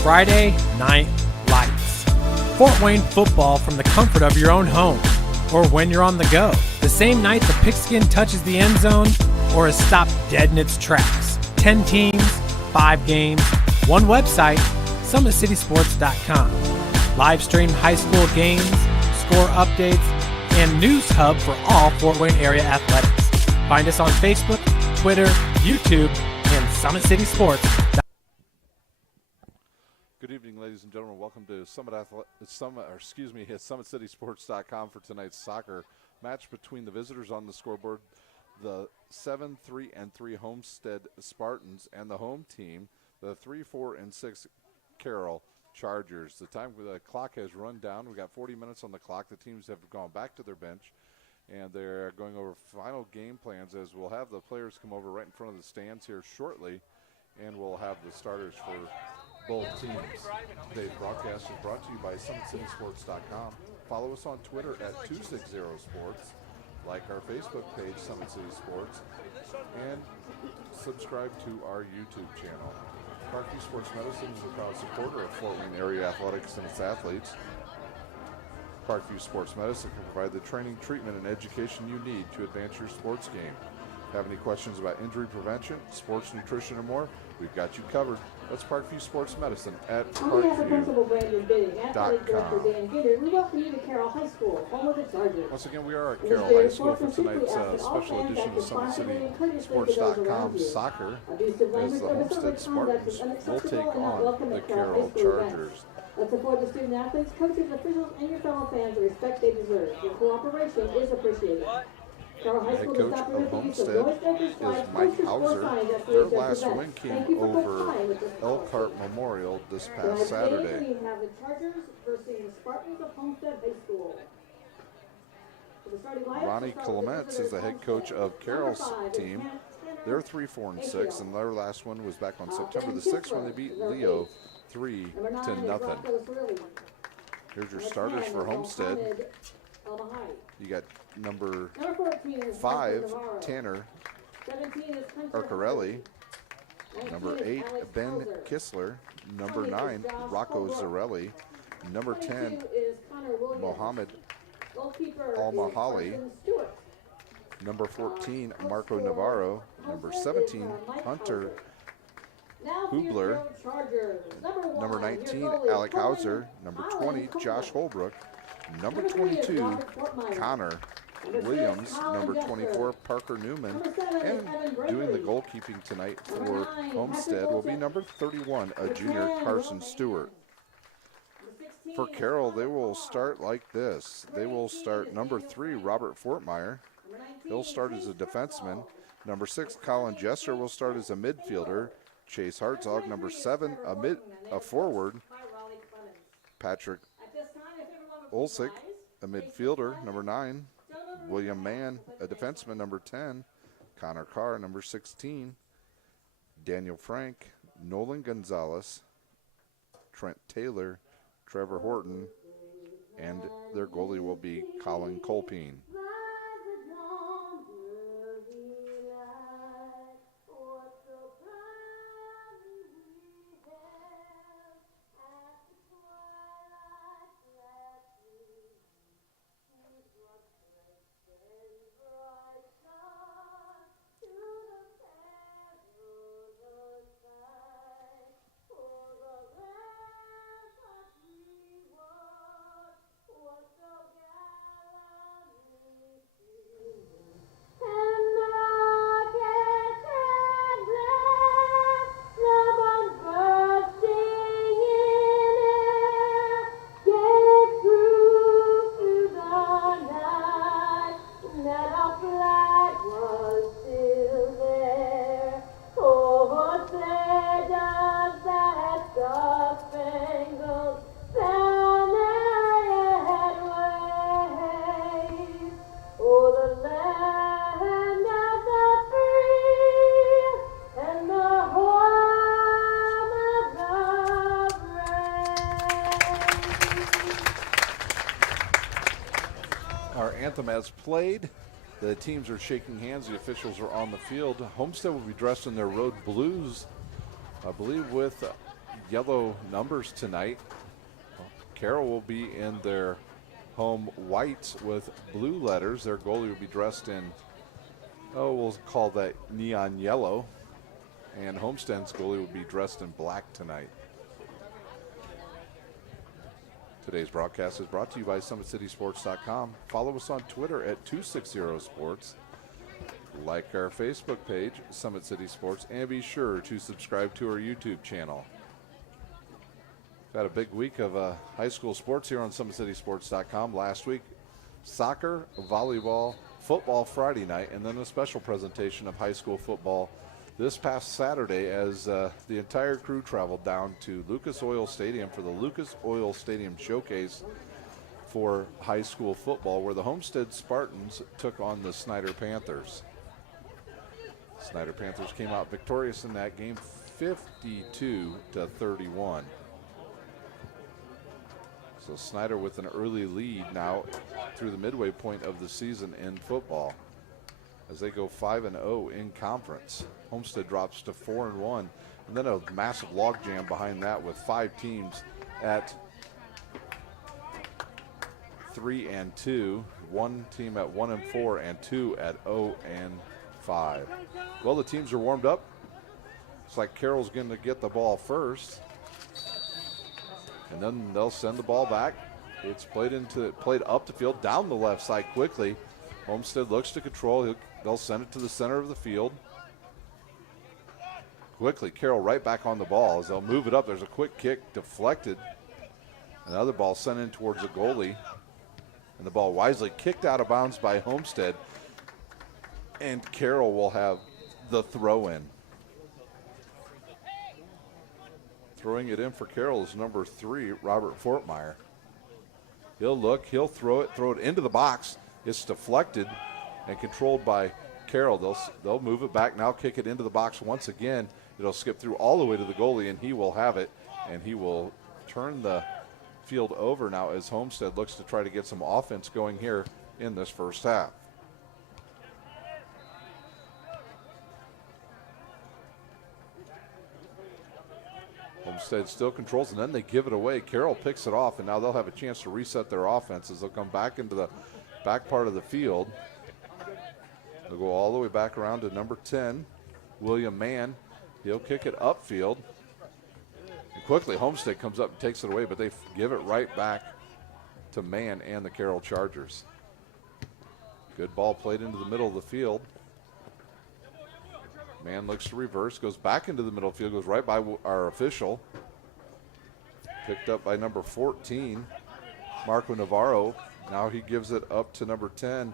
Friday Night Lights. Fort Wayne football from the comfort of your own home or when you're on the go. The same night the pigskin touches the end zone or is stopped dead in its tracks. 10 teams, 5 games, one website, SummitCitySports.com. Live stream high school games, score updates, and news hub for all Fort Wayne area athletics. Find us on Facebook, Twitter, YouTube, and SummitCitySports. Good evening, ladies and gentlemen. Welcome to SummitCitySports.com for tonight's soccer match between the visitors on the scoreboard, the 7-3-3 Homestead Spartans, and the home team, the 3-4-6 Carroll Chargers. The clock has run down. We've got 40 minutes on the clock. The teams have gone back to their bench, and they're going over final game plans as we'll have the players come over right in front of the stands here shortly, and we'll have the starters for both teams. Today's broadcast is brought to you by SummitCitySports.com. Follow us on Twitter at 260sports. Like our Facebook page, Summit City Sports, and subscribe to our YouTube channel. Parkview Sports Medicine is a proud supporter of Fort Wayne area athletics and its athletes. Parkview Sports Medicine can provide the training, treatment, and education you need to advance your sports game. Have any questions about injury prevention, sports nutrition, or more? We've got you covered. That's Parkview Sports Medicine at Parkview.com. We welcome you to Carroll High School, home of the Chargers. Once again, we are at Carroll High School for tonight's special edition of SummitCitySports.com soccer, as the Homestead Spartans will take on the Carroll Chargers. Let's support the student athletes, coaches, officials, and your fellow fans the respect they deserve. Your cooperation is appreciated. The head coach of Homestead is Mike Hauser. Their last win came over Elkhart Memorial this past Saturday. We have the Chargers versus the Spartans of Homestead High School. Ronnie Clements is the head coach of Carroll's team. They're 3-4-6, and their last one was back on September the 6th when they beat Leo 3-0. Here's your starters for Homestead. You got number 5, Tanner Carelli. Number 8, Ben Kissler. Number 9, Rocco Zarelli. Number 10, Mohammed Al-Mahali. Number 14, Marco Navarro. Number 17, Hunter Gubler. Number 19, Alec Hauser. Number 20, Josh Holbrook. Number 22, Connor Williams. Number 24, Parker Newman. And doing the goalkeeping tonight for Homestead will be number 31, a junior, Carson Stewart. For Carroll, they will start like this. They will start number 3, Robert Fortmeyer. He'll start as a defenseman. Number 6, Colin Jesser will start as a midfielder. Chase Hartzog, number 7, a forward. Patrick Olsick, a midfielder, number 9. William Mann, a defenseman, number 10. Connor Carr, number 16. Daniel Frank, Nolan Gonzalez, Trent Taylor, Trevor Horton, and their goalie will be Colin Colpine. Anthem has played. The teams are shaking hands. The officials are on the field. Homestead will be dressed in their road blues, I believe, with yellow numbers tonight. Carroll will be in their home whites with blue letters. Their goalie will be dressed in, we'll call that neon yellow. And Homestead's goalie will be dressed in black tonight. Today's broadcast is brought to you by SummitCitySports.com. Follow us on Twitter at 260sports. Like our Facebook page, Summit City Sports, and be sure to subscribe to our YouTube channel. We've had a big week of high school sports here on SummitCitySports.com. Last week, soccer, volleyball, football Friday night, and then a special presentation of high school football this past Saturday as the entire crew traveled down to Lucas Oil Stadium for the Lucas Oil Stadium Showcase for high school football, where the Homestead Spartans took on the Snyder Panthers. Snyder Panthers came out victorious in that game, 52-31. So Snyder with an early lead now through the midway point of the season in football as they go 5-0 in conference. Homestead drops to 4-1, and then a massive logjam behind that with 5 teams at 3-2, 1 team at 1-4, and 2 at 0-5. Well, the teams are warmed up. It's like Carroll's going to get the ball first, and then they'll send the ball back. It's played up the field, down the left side quickly. Homestead looks to control. They'll send it to the center of the field. Quickly, Carroll right back on the ball as they'll move it up. There's a quick kick deflected. Another ball sent in towards the goalie. And the ball wisely kicked out of bounds by Homestead. And Carroll will have the throw in. Throwing it in for Carroll is number 3, Robert Fortmeyer. He'll look, he'll throw it into the box. It's deflected and controlled by Carroll. They'll move it back now, kick it into the box once again. It'll skip through all the way to the goalie, and he will have it, and he will turn the field over now as Homestead looks to try to get some offense going here in this first half. Homestead still controls, and then they give it away. Carroll picks it off, and now they'll have a chance to reset their offense as they'll come back into the back part of the field. They'll go all the way back around to number 10, William Mann. He'll kick it upfield. And quickly, Homestead comes up and takes it away, but they give it right back to Mann and the Carroll Chargers. Good ball played into the middle of the field. Mann looks to reverse, goes back into the middle field, goes right by our official. Picked up by number 14, Marco Navarro. Now he gives it up to number 10,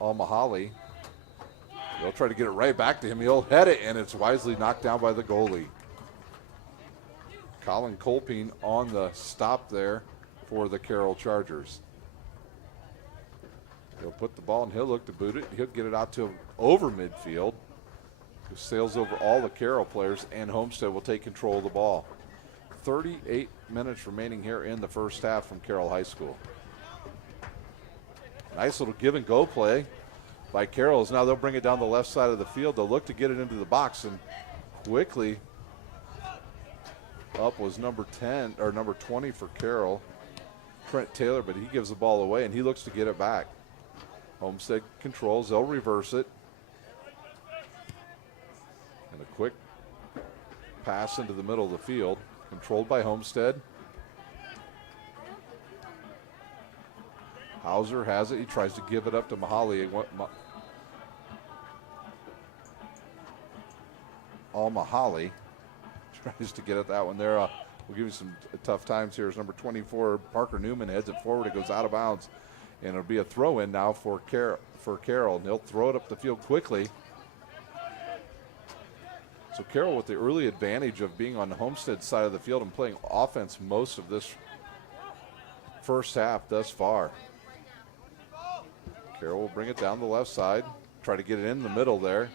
Mohali. They'll try to get it right back to him. He'll head it, and it's wisely knocked down by the goalie. Colin Colpine on the stop there for the Carroll Chargers. He'll put the ball, and he'll look to boot it. He'll get it out to him over midfield. He sails over all the Carroll players, and Homestead will take control of the ball. 38 minutes remaining here in the first half from Carroll High School. Nice little give and go play by Carroll. Now they'll bring it down the left side of the field. They'll look to get it into the box, and quickly up was number 10 or number 20 for Carroll, Trent Taylor, but he gives the ball away, and he looks to get it back. Homestead controls. They'll reverse it. And a quick pass into the middle of the field, controlled by Homestead. Hauser has it. He tries to give it up to Mohali. Mohali tries to get at that one there. We'll give you some tough times here. As number 24, Parker Newman, heads it forward. It goes out of bounds. And it'll be a throw in now for Carroll. And they'll throw it up the field quickly. So Carroll with the early advantage of being on the Homestead side of the field and playing offense most of this first half thus far. Carroll will bring it down the left side, try to get it in the middle there.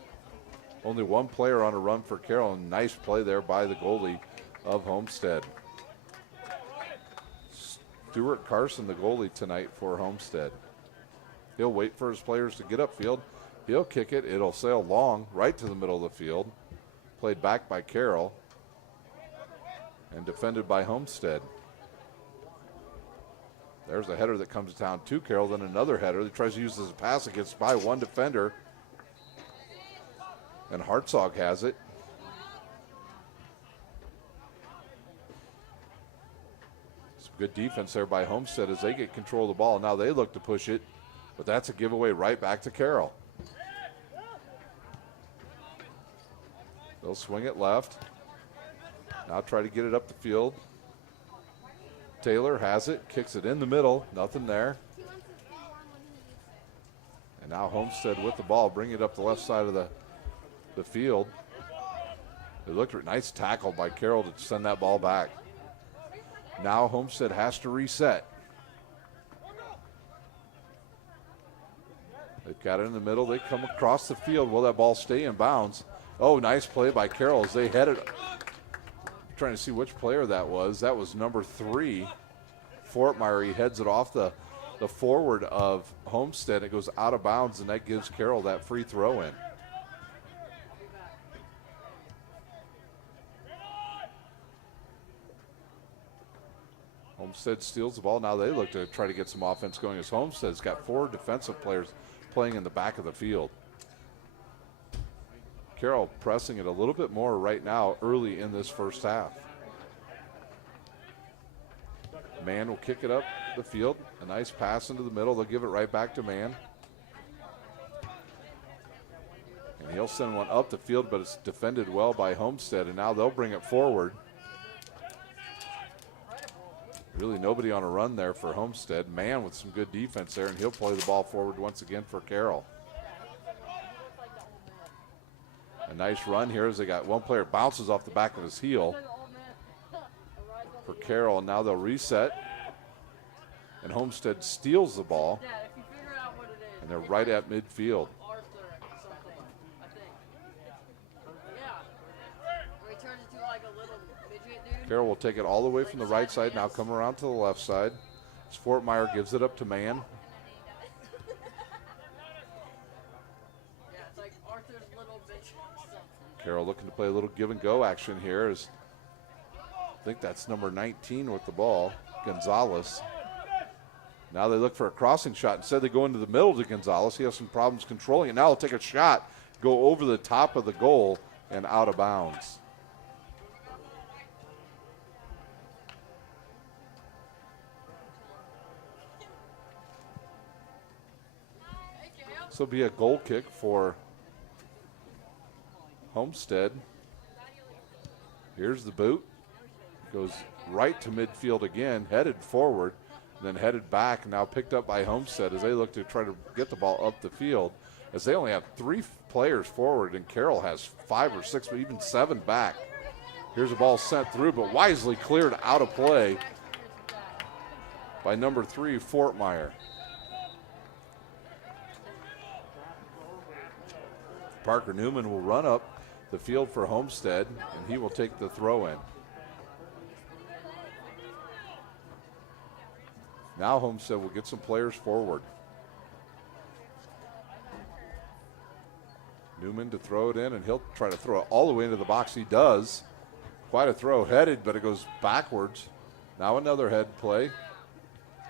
Only one player on a run for Carroll, and nice play there by the goalie of Homestead. Stuart Carson, the goalie tonight for Homestead. He'll wait for his players to get upfield. He'll kick it. It'll sail long right to the middle of the field. Played back by Carroll. and defended by Homestead. There's a header that comes down to Carroll, then another header. He tries to use this as a pass. It gets by one defender, and Hartzog has it. Some good defense there by Homestead as they get control of the ball. Now they look to push it, but that's a giveaway right back to Carroll. They'll swing it left. Now try to get it up the field. Taylor has it, kicks it in the middle, nothing there. And now Homestead with the ball, bring it up the left side of the field. They looked at nice tackle by Carroll to send that ball back. Now Homestead has to reset. They've got it in the middle. They come across the field. Will that ball stay in bounds? Oh, nice play by Carroll as they headed. Trying to see which player that was. That was number 3, Fortmeyer. He heads it off the forward of Homestead. It goes out of bounds, and that gives Carroll that free throw in. Homestead steals the ball. Now they look to try to get some offense going as Homestead's got 4 defensive players playing in the back of the field. Carroll pressing it a little bit more right now early in this first half. Mann will kick it up the field. A nice pass into the middle. They'll give it right back to Mann. And he'll send one up the field, but it's defended well by Homestead, and now they'll bring it forward. Really nobody on a run there for Homestead. Mann with some good defense there, and he'll play the ball forward once again for Carroll. A nice run here as they got one player bounces off the back of his heel for Carroll, and now they'll reset. And Homestead steals the ball, and they're right at midfield. Carroll will take it all the way from the right side, now come around to the left side. As Fortmeyer gives it up to Mann. Carroll looking to play a little give and go action here. As I think that's number 19 with the ball, Gonzalez. Now they look for a crossing shot. Instead they go into the middle to Gonzalez. He has some problems controlling it. Now he'll take a shot, go over the top of the goal and out of bounds. This will be a goal kick for Homestead. Here's the boot. Goes right to midfield again, headed forward, then headed back, now picked up by Homestead as they look to try to get the ball up the field, as they only have 3 players forward and Carroll has 5 or 6, or even 7 back. Here's a ball sent through, but wisely cleared out of play by number 3, Fortmeyer. Parker Newman will run up the field for Homestead, and he will take the throw in. Now Homestead will get some players forward. Newman to throw it in, and he'll try to throw it all the way into the box. He does. Quite a throw, headed, but it goes backwards. Now another head play.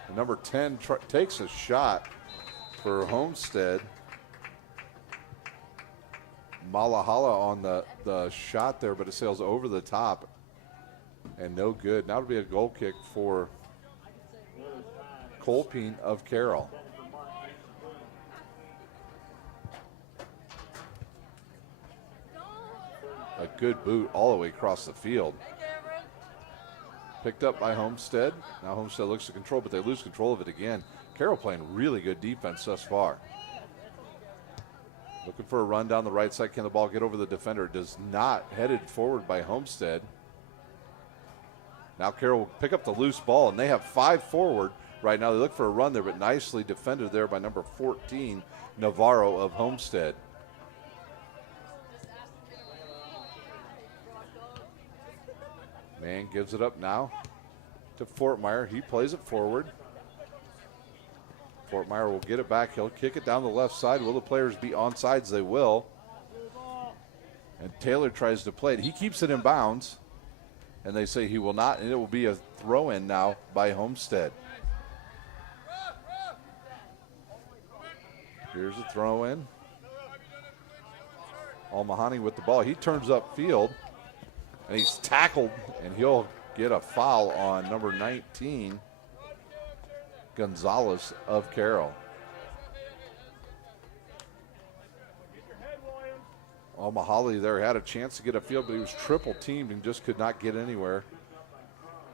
And number 10 takes a shot for Homestead. Malahala on the shot there, but it sails over the top and no good. Now it'll be a goal kick for Colpine of Carroll. A good boot all the way across the field. Picked up by Homestead. Now Homestead looks to control, but they lose control of it again. Carroll playing really good defense thus far. Looking for a run down the right side. Can the ball get over the defender? It does not. Headed forward by Homestead. Now Carroll will pick up the loose ball, and they have 5 forward right now. They look for a run there, but nicely defended there by number 14, Navarro of Homestead. Man gives it up now to Fortmeyer. He plays it forward. Fortmeyer will get it back. He'll kick it down the left side. Will the players be onside? They will. And Taylor tries to play it. He keeps it in bounds. and they say he will not, and it will be a throw-in now by Homestead. Here's a throw-in. Mahoney with the ball. He turns up field, and he's tackled, and he'll get a foul on number 19, Gonzalez of Carroll. Mohali there had a chance to get a field, but he was triple teamed and just could not get anywhere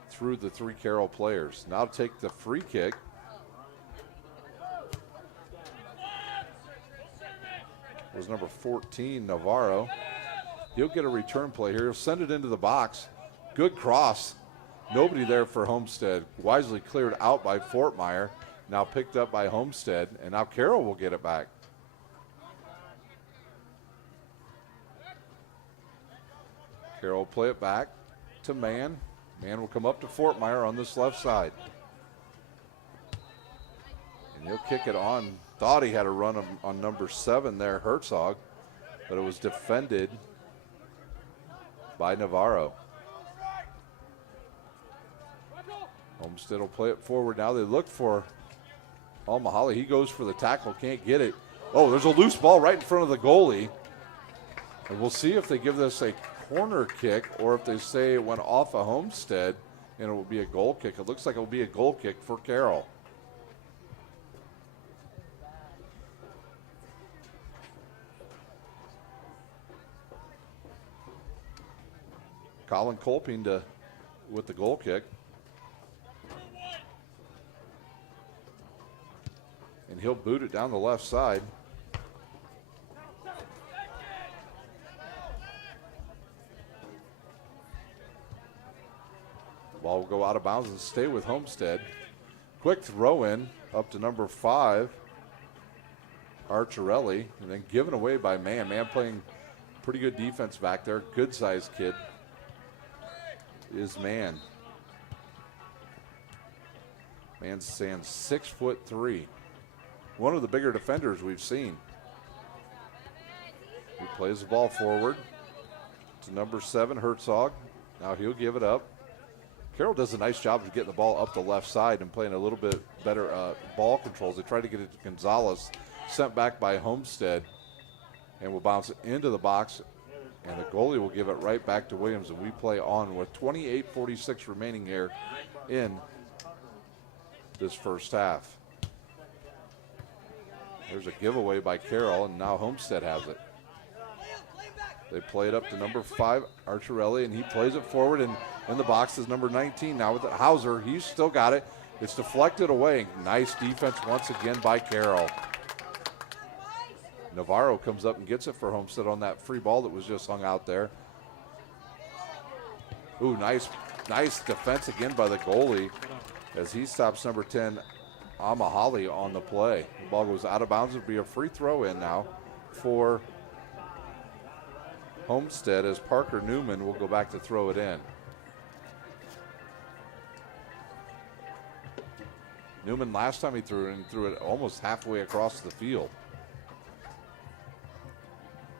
through the 3 Carroll players. Now take the free kick. It was number 14, Navarro. He'll get a return play here. He'll send it into the box. Good cross. Nobody there for Homestead. Wisely cleared out by Fortmeyer. Now picked up by Homestead, and now Carroll will get it back. Carroll will play it back to Mann. Mann will come up to Fortmeyer on this left side. And he'll kick it on. Thought he had a run on number 7 there, Hartzog, but it was defended by Navarro. Homestead will play it forward now. They look for Mohali. He goes for the tackle, can't get it. Oh, there's a loose ball right in front of the goalie. And we'll see if they give this a corner kick or if they say it went off of Homestead and it will be a goal kick. It looks like it will be a goal kick for Carroll. Colin Colping with the goal kick. And he'll boot it down the left side. Ball will go out of bounds and stay with Homestead. Quick throw in up to number 5, Carelli, and then given away by Mann. Mann playing pretty good defense back there. Good sized kid is Mann. Mann stands 6'3". One of the bigger defenders we've seen. He plays the ball forward to number 7, Hartzog. Now he'll give it up. Carroll does a nice job of getting the ball up the left side and playing a little bit better ball controls. They try to get it to Gonzalez, sent back by Homestead, and will bounce it into the box, and the goalie will give it right back to Williams, and we play on with 28:46 remaining here in this first half. There's a giveaway by Carroll, and now Homestead has it. They play it up to number 5, Archerelli, and he plays it forward, and in the box is number 19. Now with Hauser, he's still got it. It's deflected away. Nice defense once again by Carroll. Navarro comes up and gets it for Homestead on that free ball that was just hung out there. Ooh, nice defense again by the goalie as he stops number 10, Mohali, on the play. The ball goes out of bounds. It'll be a free throw in now for Homestead as Parker Newman will go back to throw it in. Newman, last time he threw it almost halfway across the field.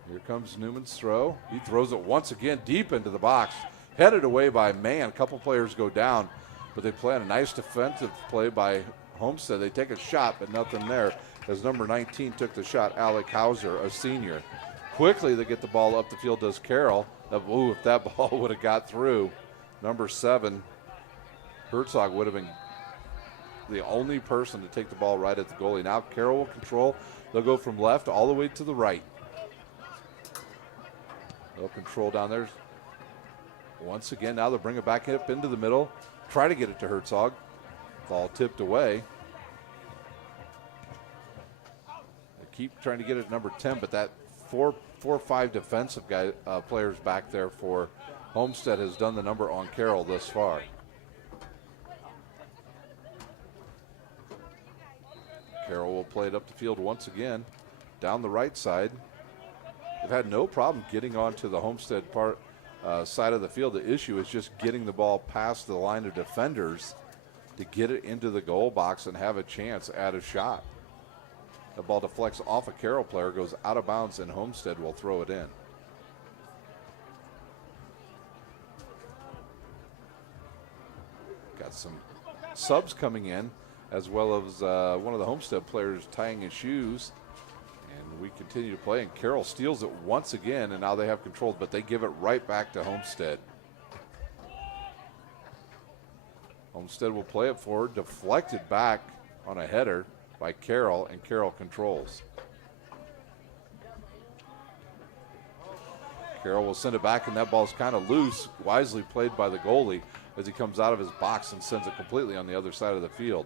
Here comes Newman's throw. He throws it once again deep into the box. Headed away by Mann. A couple players go down, but they play on a nice defensive play by Homestead. They take a shot, but nothing there as number 19 took the shot, Alec Hauser, a senior. Quickly they get the ball up the field, does Carroll. Ooh, if that ball would have got through, number 7, Hartzog would have been the only person to take the ball right at the goalie. Now Carroll will control. They'll go from left all the way to the right. They'll control down there. Once again, now they'll bring it back up into the middle. Try to get it to Hartzog. Ball tipped away. They keep trying to get it to number 10, but that 4 or 5 defensive players back there for Homestead has done the number on Carroll thus far. Carroll will play it up the field once again, down the right side. They've had no problem getting onto the Homestead side of the field. The issue is just getting the ball past the line of defenders to get it into the goal box and have a chance at a shot. The ball deflects off a Carroll player, goes out of bounds, and Homestead will throw it in. Got some subs coming in, as well as one of the Homestead players tying his shoes. And we continue to play, and Carroll steals it once again, and now they have control, but they give it right back to Homestead. Homestead will play it forward, deflected back on a header by Carroll, and Carroll controls. Carroll will send it back, and that ball's kind of loose, wisely played by the goalie as he comes out of his box and sends it completely on the other side of the field.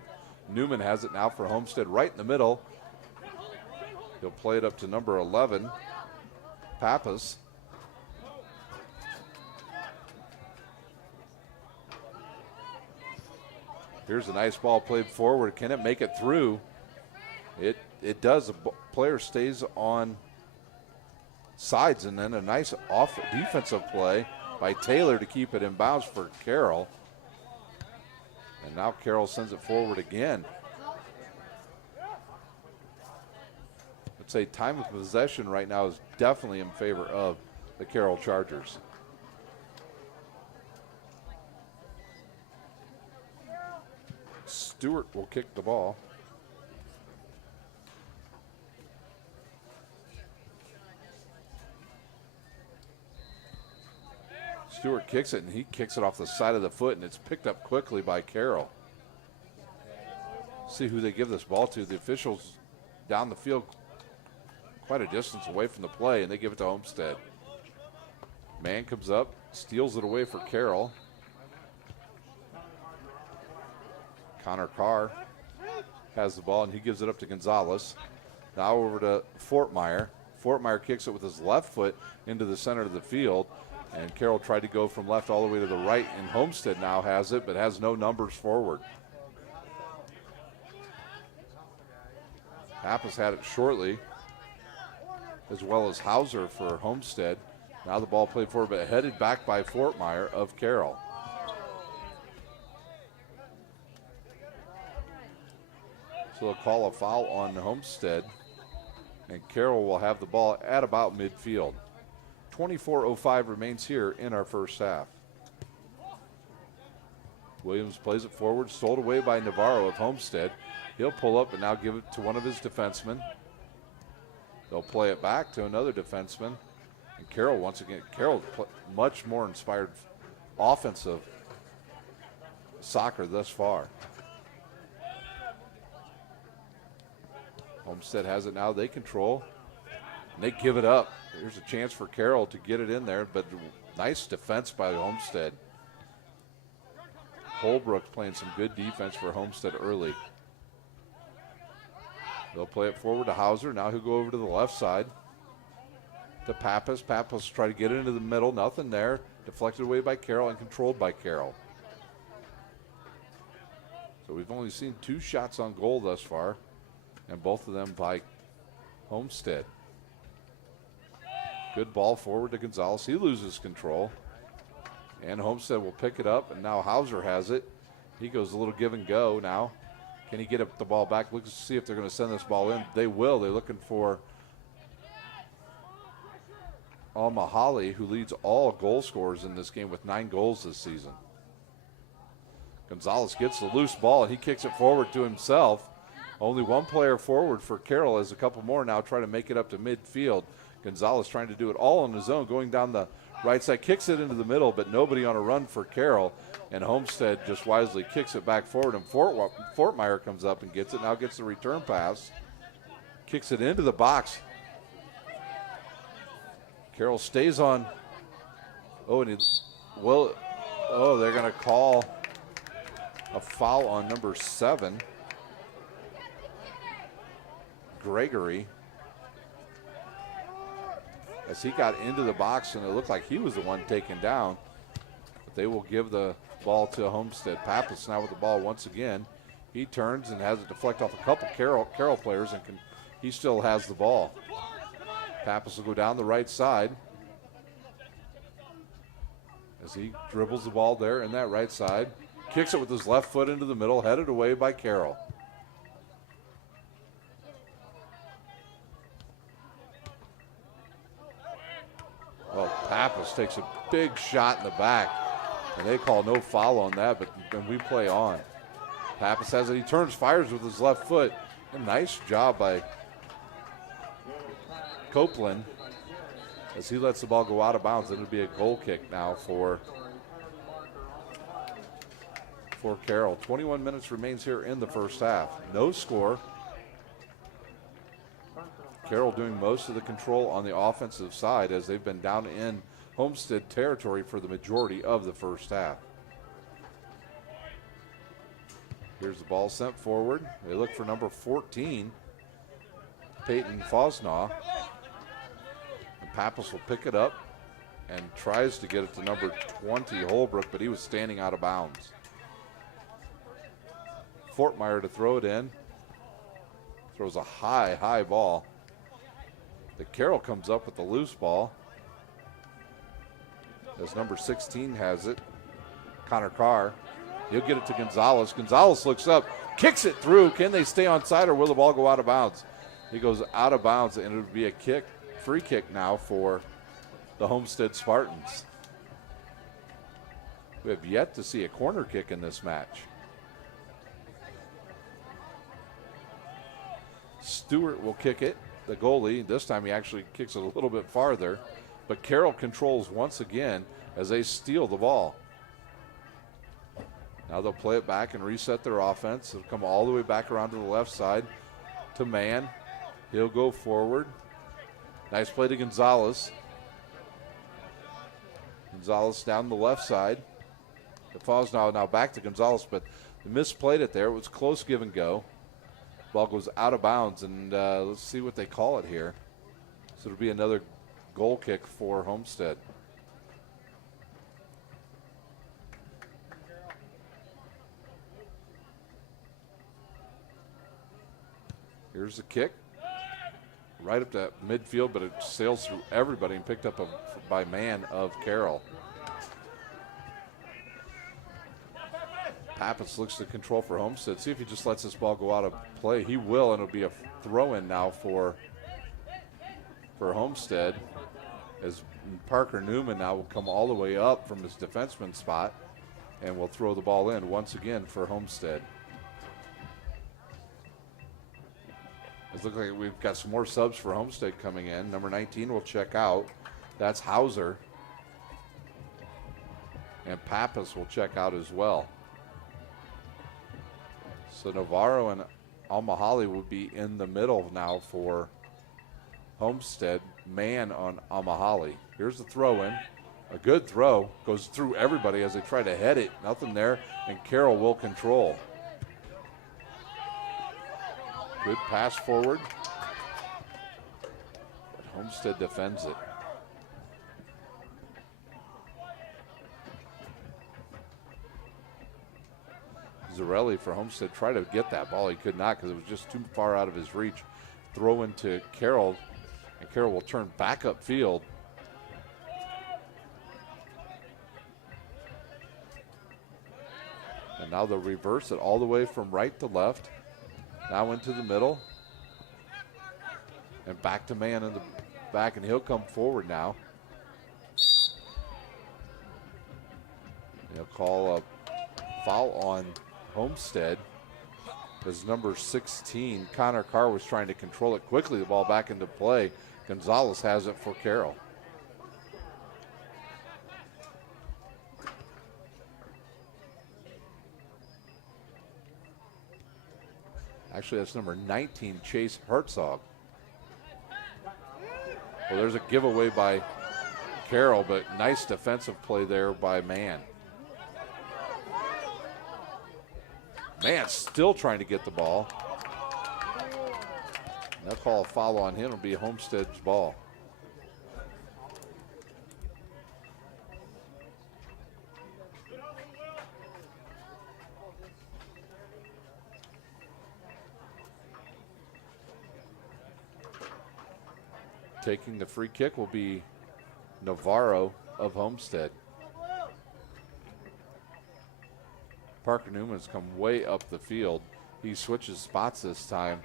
Newman has it now for Homestead right in the middle. He'll play it up to number 11, Pappas. Here's a nice ball played forward. Can it make it through? It does. The player stays on sides, and then a nice defensive play by Taylor to keep it in bounds for Carroll. And now Carroll sends it forward again. I'd say time of possession right now is definitely in favor of the Carroll Chargers. Stewart will kick the ball. Stewart kicks it, and he kicks it off the side of the foot, and it's picked up quickly by Carroll. See who they give this ball to. The officials down the field quite a distance away from the play, and they give it to Homestead. Man comes up, steals it away for Carroll. Connor Carr has the ball, and he gives it up to Gonzalez. Now over to Fortmeyer. Fortmeyer kicks it with his left foot into the center of the field, and Carroll tried to go from left all the way to the right, and Homestead now has it, but has no numbers forward. Pappas had it shortly, as well as Hauser for Homestead. Now the ball played forward, but headed back by Fortmeyer of Carroll. So they'll call a foul on Homestead, and Carroll will have the ball at about midfield. 24:05 remains here in our first half. Williams plays it forward, sold away by Navarro of Homestead. He'll pull up and now give it to one of his defensemen. They'll play it back to another defenseman. And Carroll, once again, much more inspired offensive soccer thus far. Homestead has it now. They control. And they give it up. Here's a chance for Carroll to get it in there, but nice defense by Homestead. Holbrook playing some good defense for Homestead early. They'll play it forward to Hauser. Now he'll go over to the left side to Pappas. Pappas try to get it into the middle. Nothing there. Deflected away by Carroll and controlled by Carroll. So we've only seen 2 shots on goal thus far, and both of them by Homestead. Good ball forward to Gonzalez. He loses control. And Homestead will pick it up, and now Hauser has it. He goes a little give and go now. Can he get the ball back? Look to see if they're going to send this ball in. They will. They're looking for Mohali, who leads all goal scorers in this game with 9 goals this season. Gonzalez gets the loose ball, and he kicks it forward to himself. Only one player forward for Carroll, as a couple more now try to make it up to midfield. Gonzalez trying to do it all on his own, going down the right side, kicks it into the middle, but nobody on a run for Carroll. And Homestead just wisely kicks it back forward, and Fortmeyer comes up and gets it. Now gets the return pass, kicks it into the box. Carroll stays on. They're going to call a foul on number 7, Gregory, as he got into the box, and it looked like he was the one taken down. But they will give the ball to Homestead. Pappas now with the ball once again. He turns and has it deflect off a couple Carroll players, and he still has the ball. Pappas will go down the right side as he dribbles the ball there in that right side. Kicks it with his left foot into the middle, headed away by Carroll. Well, Pappas takes a big shot in the back. And they call no foul on that, but then we play on. Pappas has it. He turns, fires with his left foot. A nice job by Copeland as he lets the ball go out of bounds. It'll be a goal kick now for Carroll. 21 minutes remains here in the first half. No score. Carroll doing most of the control on the offensive side as they've been down in Homestead territory for the majority of the first half. Here's the ball sent forward. They look for number 14, Peyton Fosnaw. And Pappas will pick it up and tries to get it to number 20, Holbrook, but he was standing out of bounds. Fortmeyer to throw it in. Throws a high ball. The Carroll comes up with the loose ball. As number 16 has it, Connor Carr. He'll get it to Gonzalez. Gonzalez looks up, kicks it through. Can they stay on side or will the ball go out of bounds? He goes out of bounds and it would be a kick, free kick now for the Homestead Spartans. We have yet to see a corner kick in this match. Stewart will kick it, the goalie. This time he actually kicks it a little bit farther, but Carroll controls once again as they steal the ball. Now they'll play it back and reset their offense. It'll come all the way back around to the left side to Mann. He'll go forward. Nice play to Gonzalez. Gonzalez down the left side. The falls now back to Gonzalez, but they misplayed it there. It was close give and go. Ball goes out of bounds, and let's see what they call it here. So it'll be another goal kick for Homestead. Here's the kick. Right up to midfield, but it sails through everybody and picked up by Mann of Carroll. Pappas looks to control for Homestead. See if he just lets this ball go out of play. He will, and it'll be a throw-in now for Homestead, as Parker Newman now will come all the way up from his defenseman spot and will throw the ball in once again for Homestead. It looks like we've got some more subs for Homestead coming in. Number 19 will check out. That's Hauser. And Pappas will check out as well. So Navarro and Mohali will be in the middle now for Homestead. Man on Mohali. Here's the throw in. A good throw. Goes through everybody as they try to head it. Nothing there. And Carroll will control. Good pass forward. But Homestead defends it. Zarelli for Homestead tried to get that ball. He could not because it was just too far out of his reach. Throw into Carroll, and Carroll will turn back up field. And now they'll reverse it all the way from right to left. Now into the middle. And back to Mann in the back, and he'll come forward now. He'll call a foul on Homestead as number 16, Connor Carr, was trying to control it quickly. The ball back into play. Gonzalez has it for Carroll. Actually, that's number 19, Chase Hartzog. Well, there's a giveaway by Carroll, but nice defensive play there by Mann. Mann still trying to get the ball. They'll call a foul on him. It'll be Homestead's ball. Taking the free kick will be Navarro of Homestead. Parker Newman's come way up the field. He switches spots this time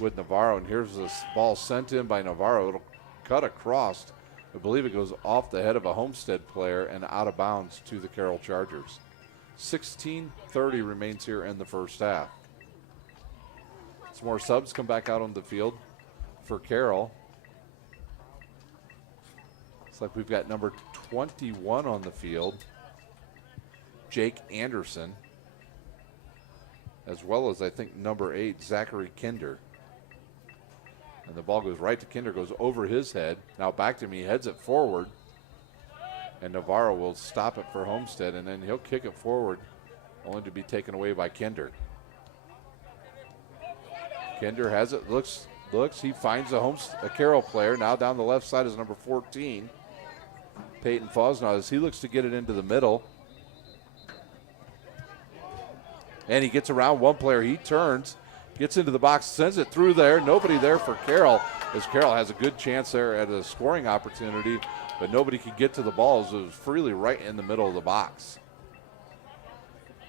with Navarro, and here's this ball sent in by Navarro. It'll cut across I believe it goes off the head of a Homestead player and out of bounds to the Carroll Chargers. 16:30 remains here in the first half. Some more subs come back out on the field for Carroll. Looks like we've got number 21 on the field, Jake Anderson, as well as I think number 8, Zachary Kinder. And the ball goes right to Kinder, goes over his head. Now back to him, he heads it forward. And Navarro will stop it for Homestead, and then he'll kick it forward, only to be taken away by Kinder. Kinder has it, looks, he finds a Carroll player. Now down the left side is number 14, Peyton Fosnaugh, as he looks to get it into the middle. And he gets around one player, he turns, gets into the box, sends it through there. Nobody there for Carroll, as Carroll has a good chance there at a scoring opportunity, but nobody could get to the ball as it was freely right in the middle of the box.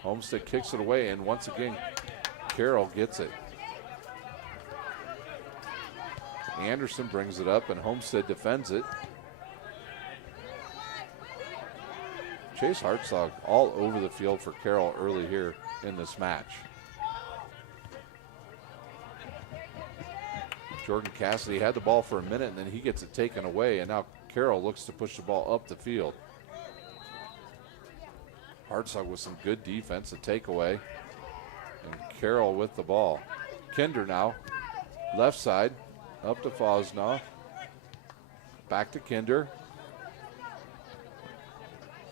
Homestead kicks it away, and once again, Carroll gets it. Anderson brings it up, and Homestead defends it. Chase Hartzog all over the field for Carroll early here in this match. Jordan Cassidy had the ball for a minute, and then he gets it taken away, and now Carroll looks to push the ball up the field. Hartzog with some good defense, a takeaway, and Carroll with the ball. Kinder now, left side, up to Fosnaugh, back to Kinder,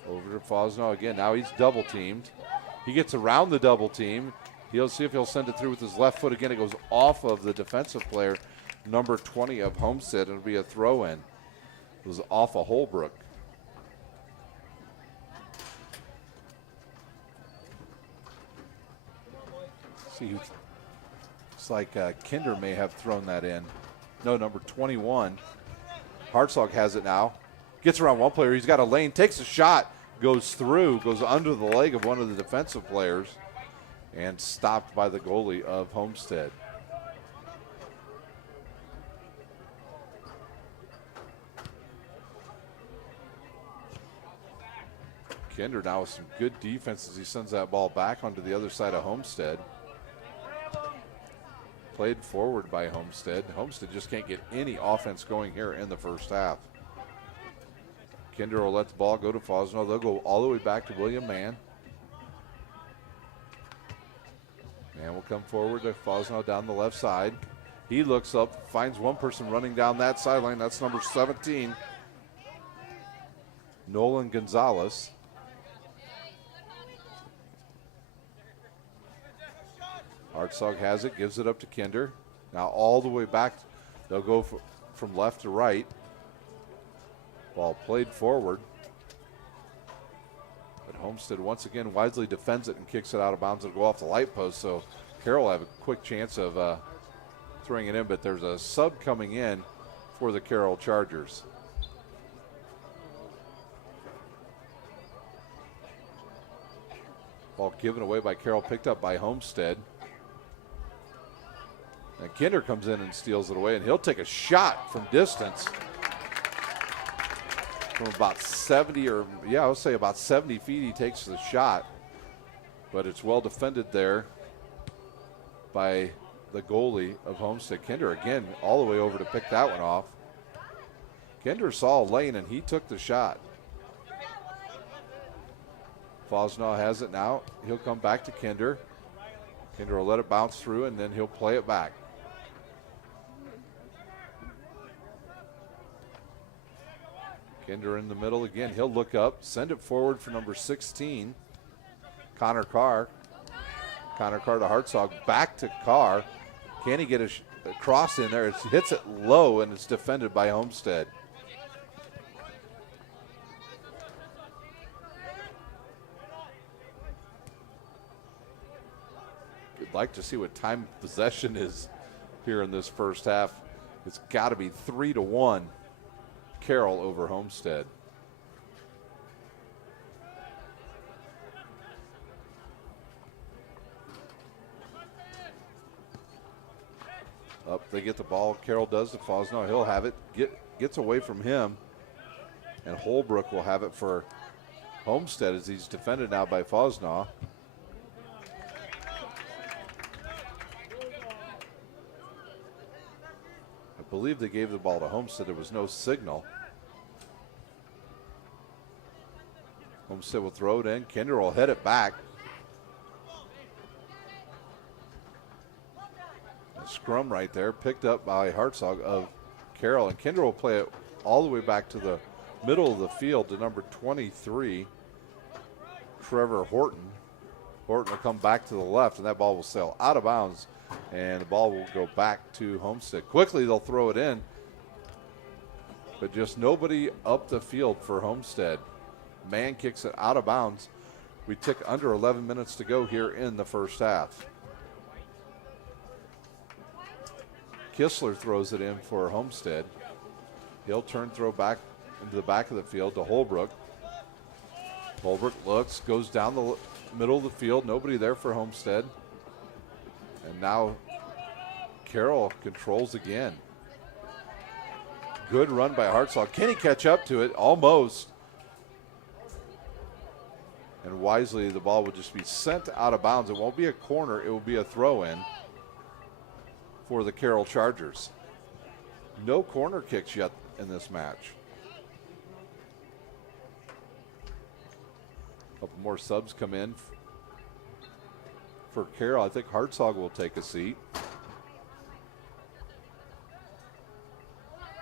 over to Fosnaugh again. Now he's double teamed. He gets around the double team. He'll see if he'll send it through with his left foot again. It goes off of the defensive player, number 20 of Homestead. It'll be a throw in. It was off of Holbrook. See, it's like Kinder may have thrown that in. No, number 21. Hartzog has it now. Gets around one player. He's got a lane, takes a shot, goes through, goes under the leg of one of the defensive players, and stopped by the goalie of Homestead. Kinder now with some good defense as he sends that ball back onto the other side of Homestead. Played forward by Homestead. Homestead just can't get any offense going here in the first half. Kinder will let the ball go to Fosnaugh. They'll go all the way back to William Mann. Mann will come forward to Fosnaugh down the left side. He looks up, finds one person running down that sideline. That's number 17, Nolan Gonzalez. Hartzog has it, gives it up to Kinder. Now all the way back. They'll go from left to right. Ball played forward. But Homestead once again wisely defends it and kicks it out of bounds. It'll go off the light post, so Carroll will have a quick chance of throwing it in, but there's a sub coming in for the Carroll Chargers. Ball given away by Carroll, picked up by Homestead. And Kinder comes in and steals it away, and he'll take a shot from distance. From about 70 I'll say about 70 feet he takes the shot. But it's well defended there by the goalie of Homestead. Kinder again all the way over to pick that one off. Kinder saw a lane and he took the shot. Fosnaugh has it now. He'll come back to Kinder. Kinder will let it bounce through and then he'll play it back. Kinder in the middle again. He'll look up, send it forward for number 16, Connor Carr. Connor Carr to Hartzog, back to Carr. Can he get a cross in there? It hits it low and it's defended by Homestead. We'd like to see what time possession is here in this first half. It's got to be 3-1. Carroll over Homestead. Up, they get the ball. Carroll does to Fosnaugh. He'll have it. Gets away from him. And Holbrook will have it for Homestead as he's defended now by Fosnaw. I believe they gave the ball to Homestead. There was no signal. Homestead will throw it in. Kinder will head it back. A scrum right there, picked up by Hartzog of Carroll. And Kinder will play it all the way back to the middle of the field to number 23, Trevor Horton. Horton will come back to the left, and that ball will sail out of bounds, and the ball will go back to Homestead. Quickly, they'll throw it in, but just nobody up the field for Homestead. Man kicks it out of bounds. We tick under 11 minutes to go here in the first half. Kistler throws it in for Homestead. He'll turn throw back into the back of the field to Holbrook. Holbrook looks, goes down the middle of the field. Nobody there for Homestead. And now Carroll controls again. Good run by Hartzog. Can he catch up to it? Almost. And wisely, the ball will just be sent out of bounds. It won't be a corner. It will be a throw-in for the Carroll Chargers. No corner kicks yet in this match. A couple more subs come in for Carroll. I think Hartzog will take a seat.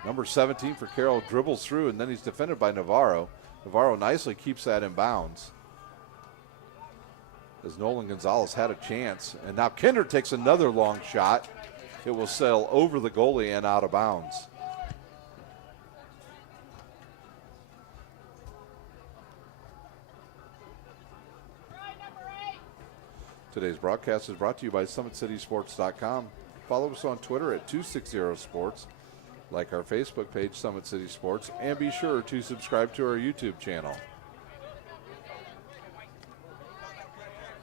Number 17 for Carroll dribbles through, and then he's defended by Navarro. Navarro nicely keeps that in bounds, as Nolan Gonzalez had a chance. And now Kinder takes another long shot. It will sail over the goalie and out of bounds. Today's broadcast is brought to you by SummitCitySports.com. Follow us on Twitter at 260sports. Like our Facebook page, Summit City Sports, and be sure to subscribe to our YouTube channel.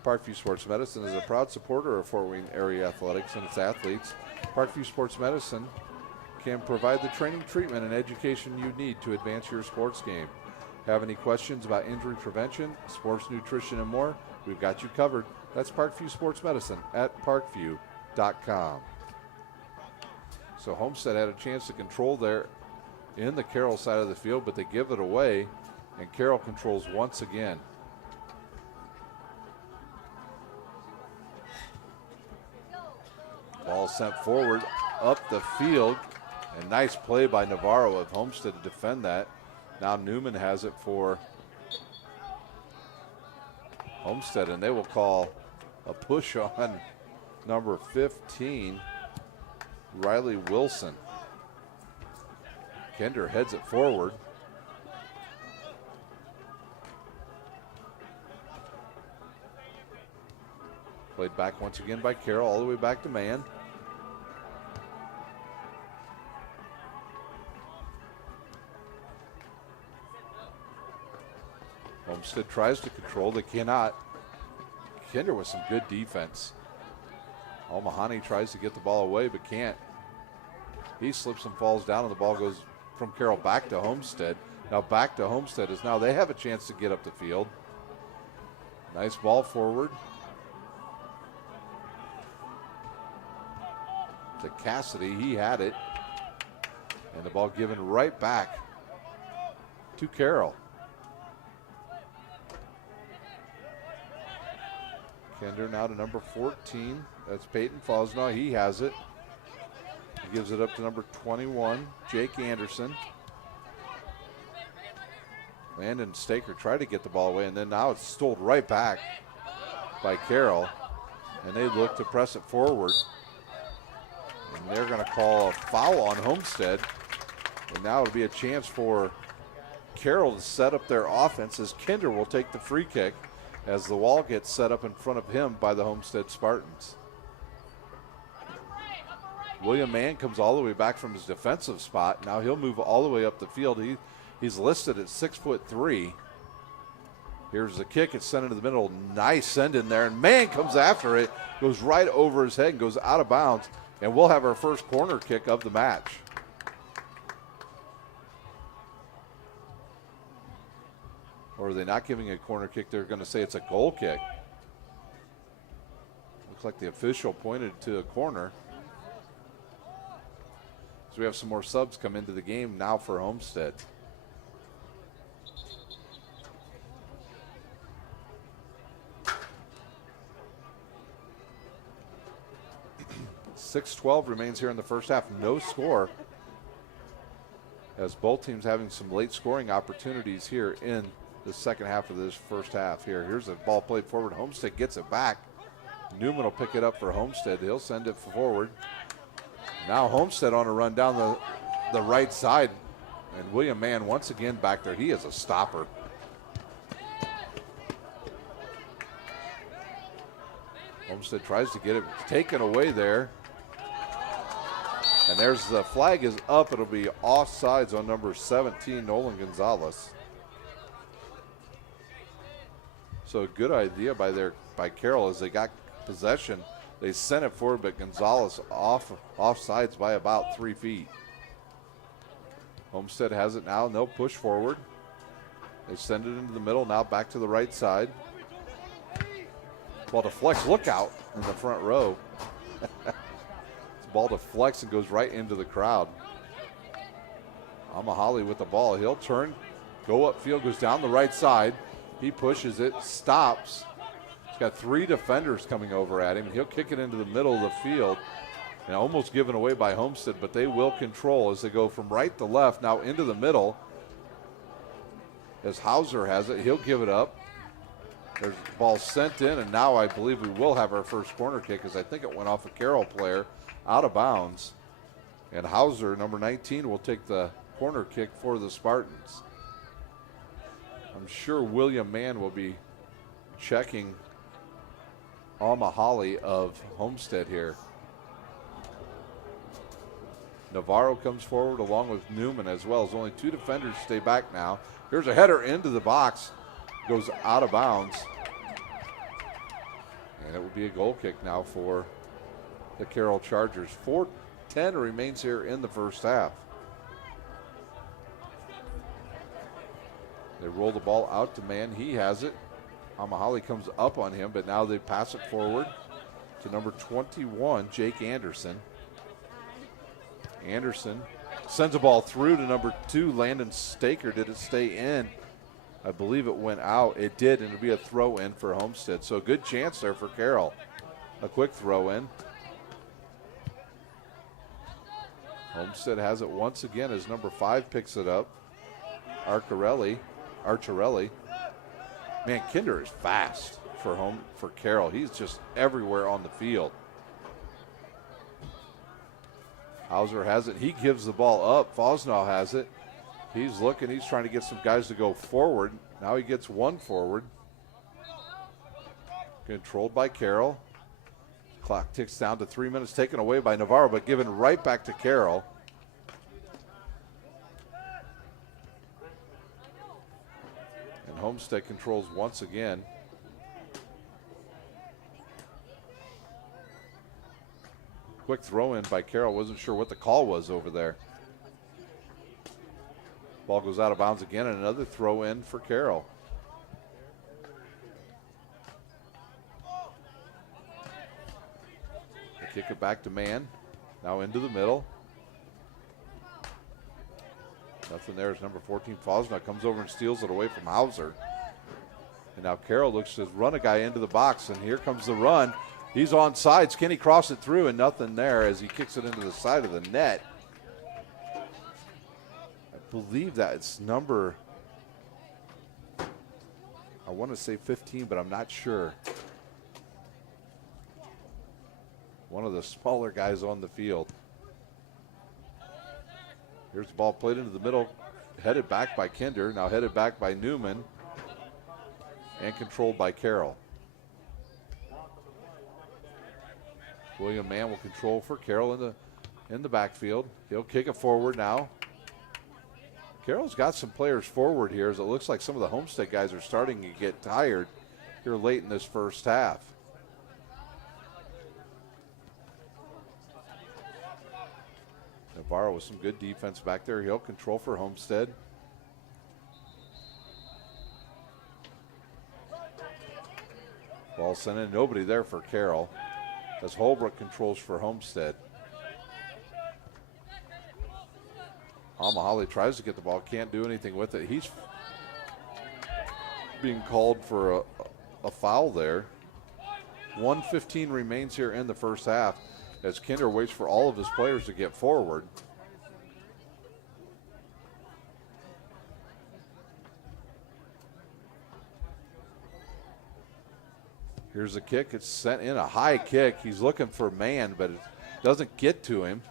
Parkview Sports Medicine is a proud supporter of Fort Wayne area athletics and its athletes. Parkview Sports Medicine can provide the training, treatment, and education you need to advance your sports game. Have any questions about injury prevention, sports nutrition, and more? We've got you covered. That's Parkview Sports Medicine at parkview.com. So Homestead had a chance to control there in the Carroll side of the field, but they give it away, and Carroll controls once again. Ball sent forward up the field, and nice play by Navarro of Homestead to defend that. Now Newman has it for Homestead, and they will call a push on number 15, Riley Wilson. Kinder heads it forward. Played back once again by Carroll, all the way back to man. Homestead tries to control, they cannot. Kinder with some good defense. Mahoney tries to get the ball away, but can't. He slips and falls down, and the ball goes from Carroll back to Homestead. Now back to Homestead as now they have a chance to get up the field. Nice ball forward to Cassidy. He had it. And the ball given right back to Carroll. Kinder now to number 14. That's Peyton Fosnaw. He has it. He gives it up to number 21, Jake Anderson. Landon Staker tried to get the ball away, and then now it's stole right back by Carroll. And they look to press it forward. And they're going to call a foul on Homestead. And now it'll be a chance for Carroll to set up their offense as Kinder will take the free kick as the wall gets set up in front of him by the Homestead Spartans. William Mann comes all the way back from his defensive spot. Now he'll move all the way up the field. He's listed at 6'3". Here's the kick. It's sent into the middle. Nice send in there. And Mann comes after it. Goes right over his head and goes out of bounds. And we'll have our first corner kick of the match. Or are they not giving a corner kick? They're going to say it's a goal kick. Looks like the official pointed to a corner. So we have some more subs come into the game now for Homestead. .6:12 remains here in the first half. No score, as both teams having some late scoring opportunities here in the second half of this first half here. Here's a ball played forward. Homestead gets it back. Newman will pick it up for Homestead. He'll send it forward. Now Homestead on a run down the right side. And William Mann once again back there. He is a stopper. Homestead tries to get it taken away there. And there's the flag is up. It'll be offsides on number 17, Nolan Gonzalez. So a good idea by Carroll as they got possession. They sent it forward, but Gonzalez offsides by about 3 feet. Homestead has it now, and they'll push forward. They send it into the middle, now back to the right side. Ball deflects, look out in the front row. Ball deflects and goes right into the crowd. Mohali with the ball. He'll turn, go upfield, goes down the right side. He pushes it, stops. He's got 3 defenders coming over at him. He'll kick it into the middle of the field. And almost given away by Homestead, but they will control as they go from right to left, now into the middle. As Hauser has it, he'll give it up. There's the ball sent in, and now I believe we will have our first corner kick, as I think it went off a Carroll player out of bounds. And Hauser, number 19, will take the corner kick for the Spartans. I'm sure William Mann will be checking on Mohali of Homestead here. Navarro comes forward along with Newman as well, as only 2 defenders stay back now. Here's a header into the box, goes out of bounds. And it will be a goal kick now for the Carroll Chargers. 4:10 remains here in the first half. They roll the ball out to Mann. He has it. Mohali comes up on him, but now they pass it forward to number 21, Jake Anderson. Anderson sends a ball through to number 2, Landon Staker. Did it stay in? I believe it went out. It did, and it'll be a throw in for Homestead. So a good chance there for Carroll. A quick throw in. Homestead has it once again as number 5 picks it up. Archerelli. Man, Kinder is fast for Carroll. He's just everywhere on the field. Hauser has it. He gives the ball up. Fosnall has it. He's looking. He's trying to get some guys to go forward. Now he gets one forward. Controlled by Carroll. Clock ticks down to 3 minutes, taken away by Navarro, but given right back to Carroll. And Homestead controls once again. Quick throw in by Carroll. Wasn't sure what the call was over there. Ball goes out of bounds again, and another throw in for Carroll. They kick it back to Mann. Now into the middle. Nothing there as number 14, Fosnall, comes over and steals it away from Hauser. And now Carroll looks to run a guy into the box, and here comes the run. He's on sides. Can he cross it through? And nothing there as he kicks it into the side of the net. I believe that it's number, I want to say 15, but I'm not sure. One of the smaller guys on the field. Here's the ball played into the middle, headed back by Kinder, now headed back by Newman, and controlled by Carroll. William Mann will control for Carroll in the backfield. He'll kick it forward now. Carroll's got some players forward here, as it looks like some of the Homestead guys are starting to get tired here late in this first half. Navarro with some good defense back there. He'll control for Homestead. Ball sent in, nobody there for Carroll as Holbrook controls for Homestead. Mohali tries to get the ball, can't do anything with it. He's being called for a foul there. 1:15 remains here in the first half as Kinder waits for all of his players to get forward. Here's a kick. It's sent in, a high kick. He's looking for man, but it doesn't get to him.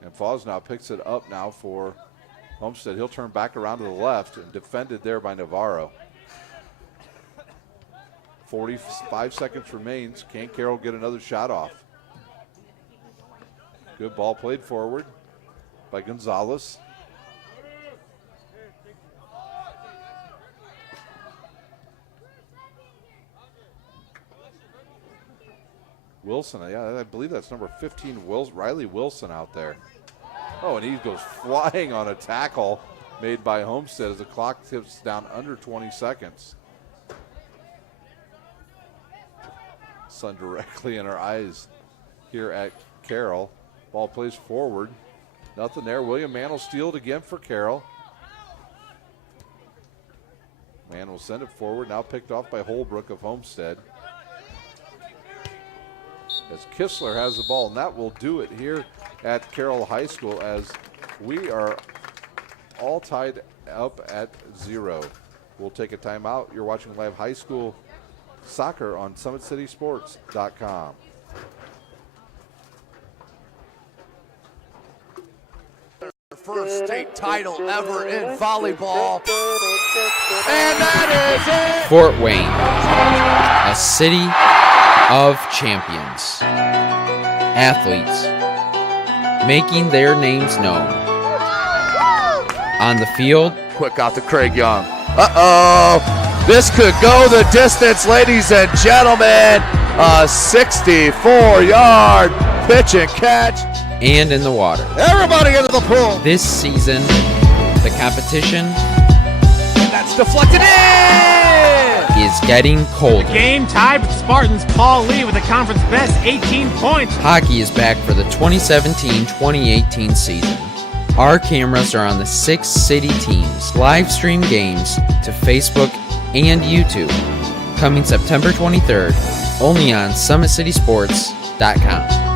And Fosnow picks it up now for Homestead. He'll turn back around to the left and defended there by Navarro. 45 seconds remains. Can Carroll get another shot off? Good ball played forward by Gonzalez. Wilson, yeah, I believe that's number 15, Riley Wilson out there. Oh, and he goes flying on a tackle made by Homestead as the clock tips down under 20 seconds. Sun directly in our eyes here at Carroll. Ball plays forward. Nothing there. William Mann will steal it again for Carroll. Mann will send it forward. Now picked off by Holbrook of Homestead. As Kistler has the ball, and that will do it here at Carroll High School as we are all tied up at 0. We'll take a timeout. You're watching live high school soccer on SummitCitySports.com. First state title ever in volleyball. And that is it! Fort Wayne, a city of champions. Athletes making their names known. On the field, Quick out to Craig Young. Uh-oh! This could go the distance, ladies and gentlemen. A 64-yard pitch and catch. and in the water. Everybody into the pool. This season, the competition And that's deflected in. is getting colder. Game tied with Spartans. Paul Lee with the conference best 18 points. Hockey is back for the 2017-2018 season. Our cameras are on the 6 city teams. Live stream games to Facebook and YouTube. Coming September 23rd, only on SummitCitySports.com.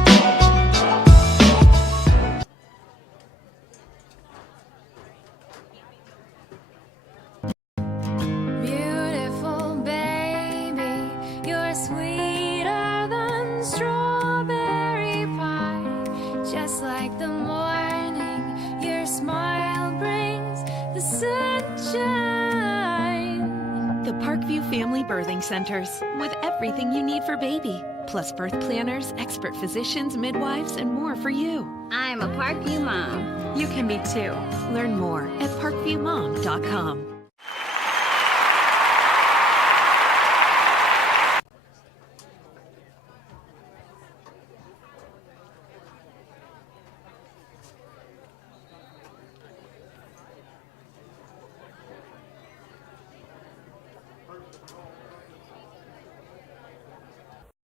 Beautiful baby, you're sweeter than strawberry pie. Just like the morning, your smile brings the sunshine. The Parkview Family Birthing Centers, with everything you need for baby, plus birth planners, expert physicians, midwives, and more for you. I'm a Parkview mom. You can be too. Learn more at parkviewmom.com.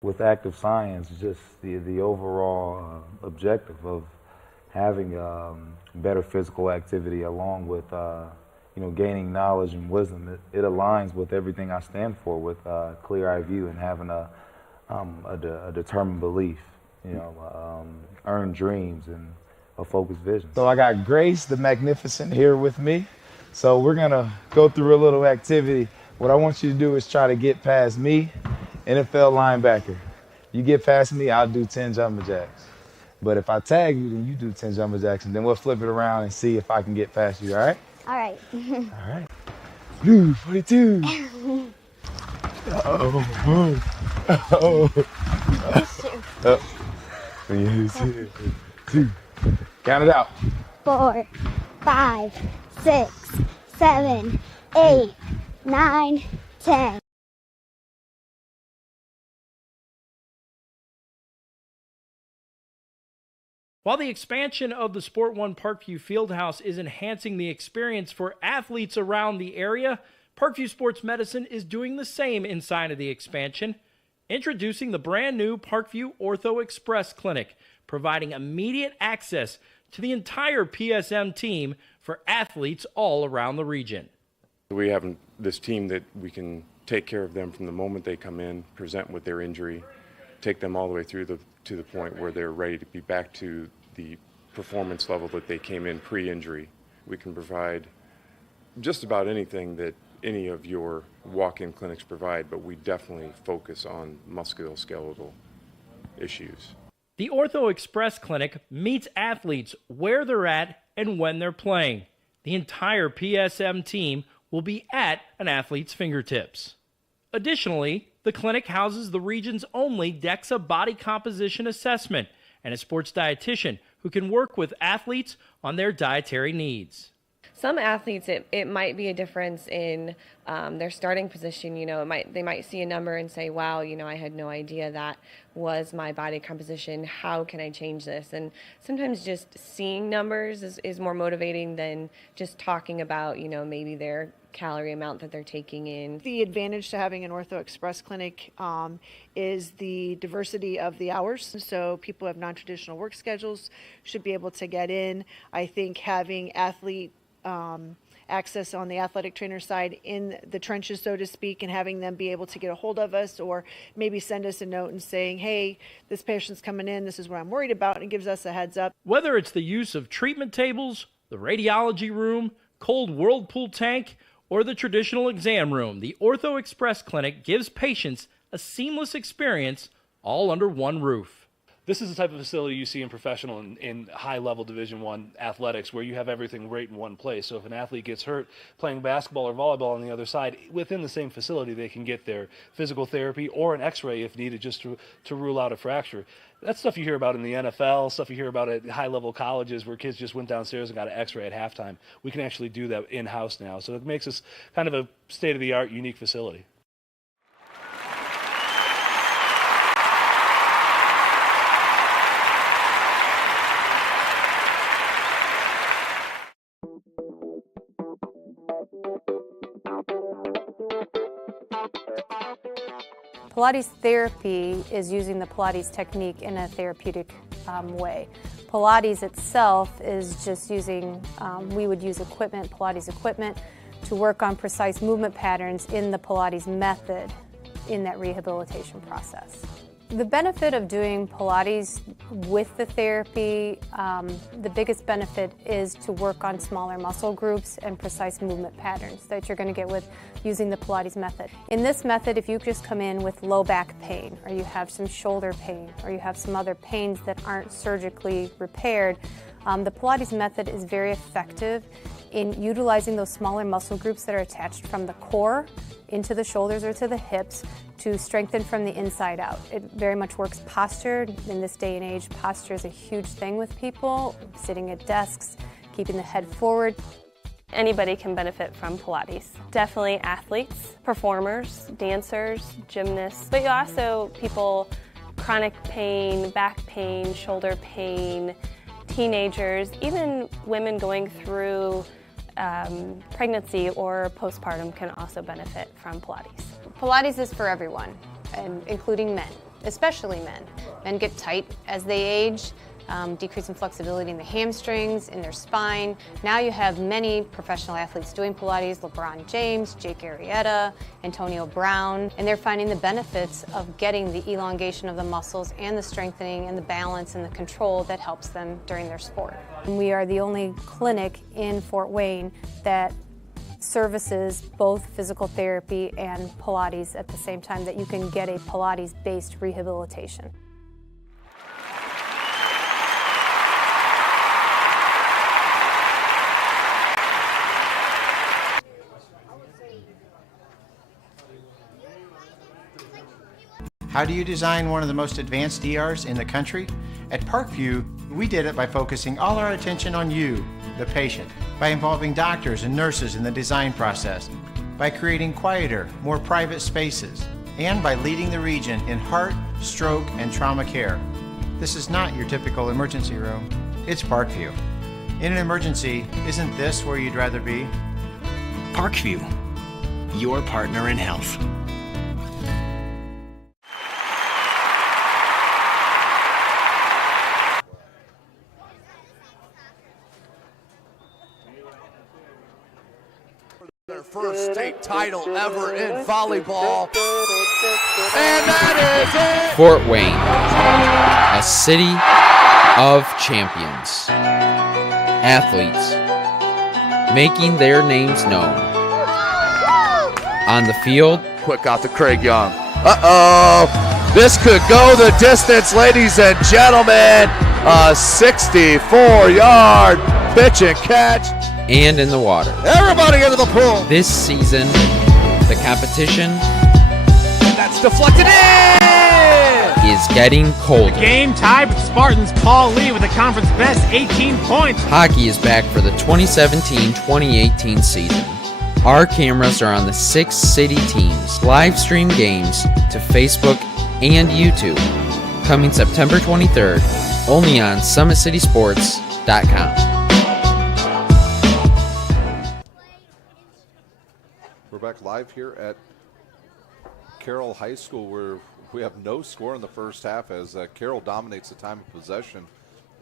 With active science, just the overall objective of having better physical activity along with gaining knowledge and wisdom, it aligns with everything I stand for, with clear eye view and having a determined belief, earned dreams and a focused vision. So I got Grace the Magnificent here with me. So we're gonna go through a little activity. What I want you to do is try to get past me, NFL linebacker. You get past me, I'll do 10 jumping jacks. But if I tag you, then you do 10 jumping jacks, and then we'll flip it around and see if I can get past you, all right? All right. All right. Blue 42. Uh-oh. Uh-oh. Uh-oh. 3, 2. Count it out. 4, 5, 6, 7, 8, 9, 10. While the expansion of the Sport One Parkview Fieldhouse is enhancing the experience for athletes around the area, Parkview Sports Medicine is doing the same inside of the expansion, introducing the brand new Parkview Ortho Express Clinic, providing immediate access to the entire PSM team for athletes all around the region. We have this team that we can take care of them from the moment they come in, present with their injury, take them all the way through to the point where they're ready to be back to the performance level that they came in pre-injury. We can provide just about anything that any of your walk-in clinics provide, but we definitely focus on musculoskeletal issues. The Ortho Express Clinic meets athletes where they're at and when they're playing. The entire PSM team will be at an athlete's fingertips. Additionally, the clinic houses the region's only DEXA body composition assessment and a sports dietitian who can work with athletes on their dietary needs. Some athletes, it might be a difference in their starting position. They might see a number and say, wow, I had no idea that was my body composition. How can I change this? And sometimes just seeing numbers is more motivating than just talking about, maybe their calorie amount that they're taking in. The advantage to having an Ortho Express clinic is the diversity of the hours. So people who have non-traditional work schedules should be able to get in. I think having athlete access on the athletic trainer side in the trenches, so to speak, and having them be able to get a hold of us or maybe send us a note and saying, hey, this patient's coming in, this is what I'm worried about, and it gives us a heads up. Whether it's the use of treatment tables, the radiology room, cold whirlpool tank, or the traditional exam room, the Ortho Express Clinic gives patients a seamless experience all under one roof. This is the type of facility you see in professional and high-level Division I athletics where you have everything right in one place. So if an athlete gets hurt playing basketball or volleyball on the other side, within the same facility they can get their physical therapy or an x-ray if needed just to rule out a fracture. That's stuff you hear about in the NFL, stuff you hear about at high-level colleges where kids just went downstairs and got an x-ray at halftime. We can actually do that in-house now. So it makes us kind of a state-of-the-art, unique facility. Pilates therapy is using the Pilates technique in a therapeutic way. Pilates itself is just using, we would use equipment, Pilates equipment, to work on precise movement patterns in the Pilates method in that rehabilitation process. The benefit of doing Pilates with the therapy, the biggest benefit is to work on smaller muscle groups and precise movement patterns that you're going to get with using the Pilates method. In this method, if you just come in with low back pain, or you have some shoulder pain, or you have some other pains that aren't surgically repaired, the Pilates method is very effective in utilizing those smaller muscle groups that are attached from the core into the shoulders or to the hips to strengthen from the inside out. It very much works posture. In this day and age, posture is a huge thing with people, sitting at desks, keeping the head forward. Anybody can benefit from Pilates. Definitely athletes, performers, dancers, gymnasts, but also people, chronic pain, back pain, shoulder pain, teenagers, even women going through pregnancy or postpartum can also benefit from Pilates. Pilates is for everyone, and including men, especially men. Men get tight as they age, decreasing flexibility in the hamstrings, in their spine. Now you have many professional athletes doing Pilates, LeBron James, Jake Arrieta, Antonio Brown, and they're finding the benefits of getting the elongation of the muscles and the strengthening and the balance and the control that helps them during their sport. And we are the only clinic in Fort Wayne that services both physical therapy and Pilates at the same time, that you can get a Pilates-based rehabilitation. How do you design one of the most advanced ERs in the country? At Parkview, we did it by focusing all our attention on you, the patient, by involving doctors and nurses in the design process, by creating quieter, more private spaces, and by leading the region in heart, stroke, and trauma care. This is not your typical emergency room. It's Parkview. In an emergency, isn't this where you'd rather be? Parkview. your partner in health. Their first state title ever in volleyball. And that is it! Fort Wayne, a city of champions. Athletes making their names known. On the field, quick out to Craig Young. Uh-oh! This could go the distance, ladies and gentlemen. A 64-yard pitch and catch. And in the water. Everybody into the pool. This season, the competition and that's deflected in. Is getting colder. The game tied with Spartans. Paul Lee with the conference best 18 points. Hockey is back for the 2017-2018 season. Our cameras are on the 6 city teams. Live stream games to Facebook and YouTube. Coming September 23rd, only on SummitCitySports.com. We're back live here at Carroll High School, where we have no score in the first half as Carroll dominates the time of possession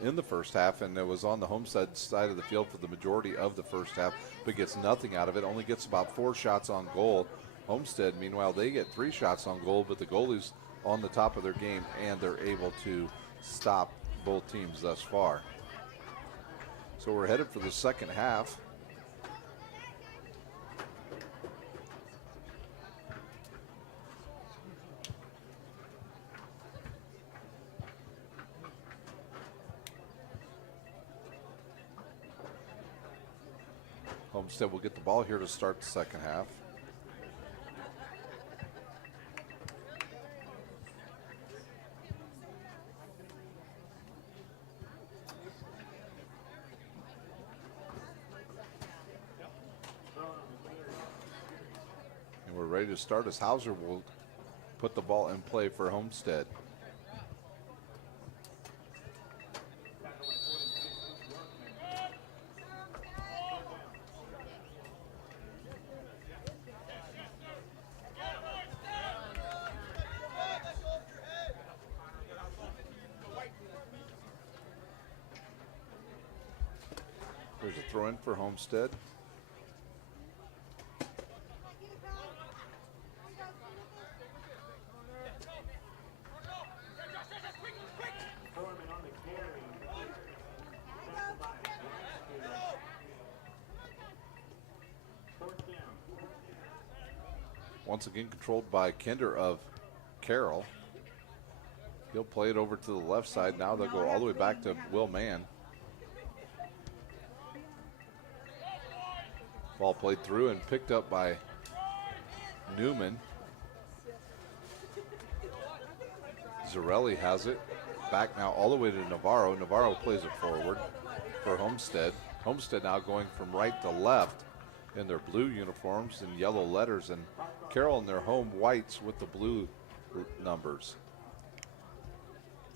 in the first half, and it was on the Homestead side of the field for the majority of the first half, but gets nothing out of it, only gets about 4 shots on goal. Homestead, meanwhile, they get 3 shots on goal, but the goalie's on the top of their game, and they're able to stop both teams thus far. So we're headed for the second half. Homestead will get the ball here to start the second half. And we're ready to start as Hauser will put the ball in play for Homestead. There's a throw in for Homestead. Once again controlled by Kinder of Carroll. He'll play it over to the left side. Now they'll go all the way back to Will Mann. Ball played through and picked up by Newman. Zarelli has it. Back now all the way to Navarro. Navarro plays it forward for Homestead. Homestead now going from right to left in their blue uniforms and yellow letters, and Carroll in their home whites with the blue numbers.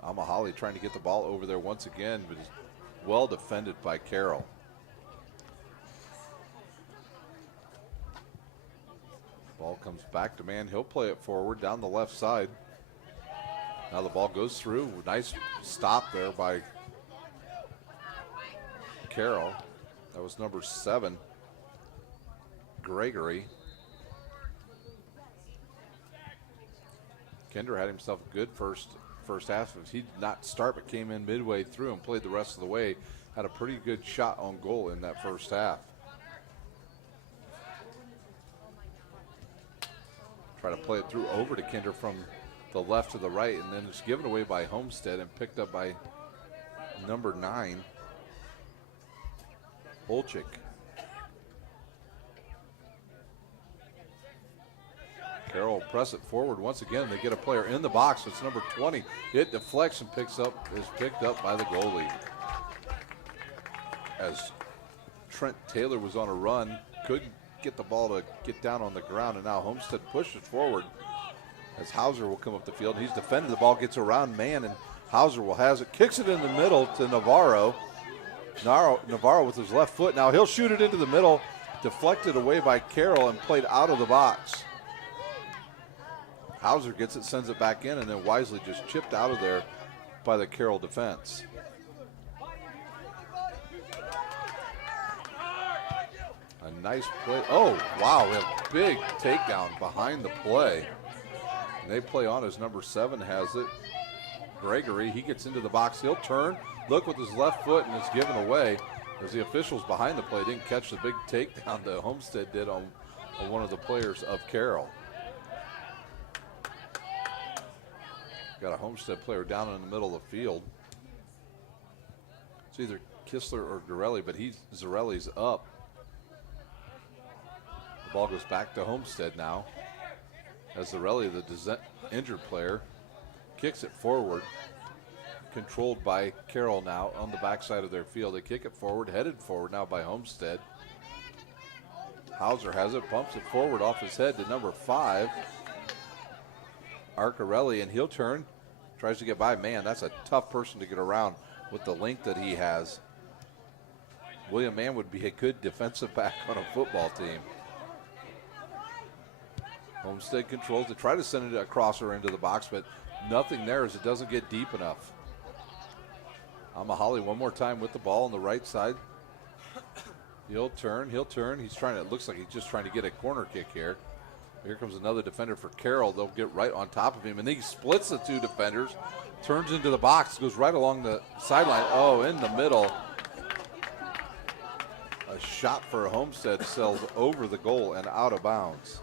Mohali trying to get the ball over there once again, but is well defended by Carroll. Ball comes back to Mann. He'll play it forward down the left side. Now the ball goes through. Nice stop there by Carroll. That was number 7, Gregory. Kinder had himself a good first half. He did not start, but came in midway through and played the rest of the way. Had a pretty good shot on goal in that first half. Try to play it through over to Kinder from the left to the right, and then it's given away by Homestead and picked up by number 9, Olchik. Carroll press it forward once again. They get a player in the box. It's number 20. It deflects and is picked up by the goalie. As Trent Taylor was on a run, couldn't get the ball to get down on the ground, and now Homestead pushes forward as Hauser will come up the field. He's defended. The ball gets around Mann, and Hauser will has it. Kicks it in the middle to Navarro. Navarro with his left foot. Now he'll shoot it into the middle. deflected away by Carroll and played out of the box. Hauser gets it, sends it back in, and then wisely just chipped out of there by the Carroll defense. A nice play. Oh, wow, we have a big takedown behind the play. And they play on as number 7 has it. Gregory, he gets into the box. He'll turn, look with his left foot, and it's given away as the officials behind the play didn't catch the big takedown that Homestead did on one of the players of Carroll. Got a Homestead player down in the middle of the field. It's either Kistler or Corelli, but Zarelli's up. The ball goes back to Homestead now. As Zarelli, the injured player, kicks it forward. Controlled by Carroll now on the backside of their field. They kick it forward, headed forward now by Homestead. Hauser has it, pumps it forward off his head to number 5. Arcarelli, and he'll turn, tries to get by. Man, that's a tough person to get around with the length that he has. William Mann would be a good defensive back on a football team. Homestead controls to try to send it across or into the box, but nothing there as it doesn't get deep enough. Mohali one more time with the ball on the right side. He'll turn. He's trying to, it looks like he's just trying to get a corner kick here. Here comes another defender for Carroll. They'll get right on top of him, and then he splits the 2 defenders, turns into the box, goes right along the sideline. Oh, in the middle. A shot for Homestead sails over the goal and out of bounds.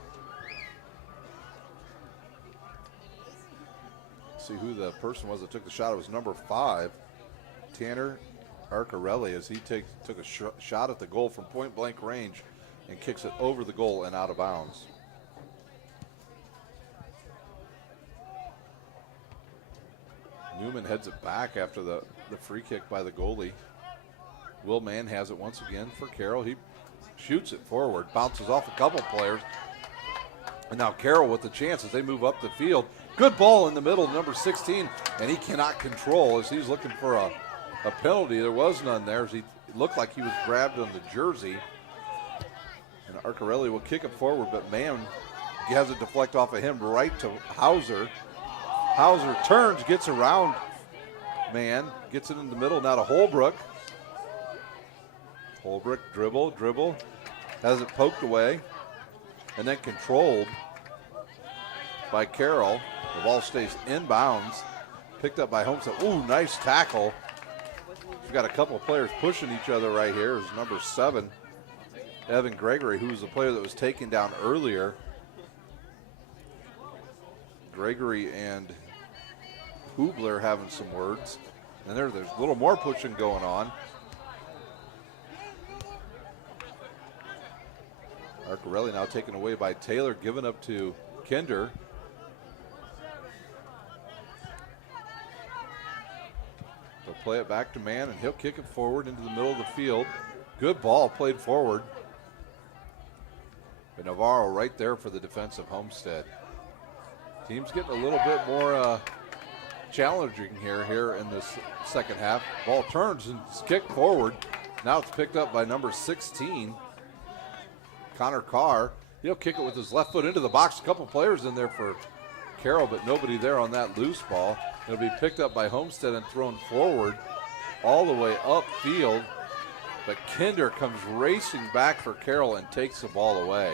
See who the person was that took the shot. It was number 5, Tanner Arcarelli, as he took a shot at the goal from point blank range and kicks it over the goal and out of bounds. Newman heads it back after the free kick by the goalie. Will Mann has it once again for Carroll. He shoots it forward, bounces off a couple players. And now Carroll with the chance as they move up the field. Good ball in the middle, number 16, and he cannot control as he's looking for a penalty. There was none there as he looked like he was grabbed on the jersey. And Arcarelli will kick it forward, but Mann has it deflect off of him right to Hauser. Hauser turns, gets around Mann, gets it in the middle now to Holbrook. Holbrook dribble, has it poked away, and then controlled by Carroll. The ball stays inbounds, picked up by Homestead. Ooh, nice tackle. We've got a couple of players pushing each other right here. Is number 7, Evan Gregory, who was the player that was taken down earlier. Gregory and Gubler having some words. And there's a little more pushing going on. Arcarelli now taken away by Taylor, given up to Kinder. They'll play it back to Mann, and he'll kick it forward into the middle of the field. Good ball played forward. But Navarro right there for the defense of Homestead. Team's getting a little bit more challenging here in this second half. Ball turns and it's kicked forward. Now it's picked up by number 16, Connor Carr. He'll kick it with his left foot into the box. A couple players in there for Carroll, but nobody there on that loose ball. It'll be picked up by Homestead and thrown forward all the way upfield. But Kinder comes racing back for Carroll and takes the ball away.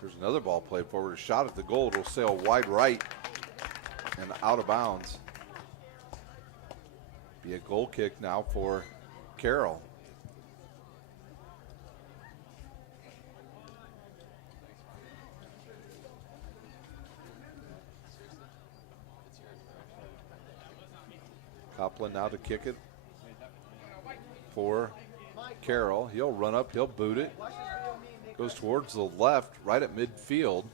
There's another ball played forward. A shot at the goal. It'll sail wide right and out of bounds. Be a goal kick now for Carroll. Qapla now to kick it for Carroll. He'll run up, he'll boot it. Goes towards the left, right at midfield.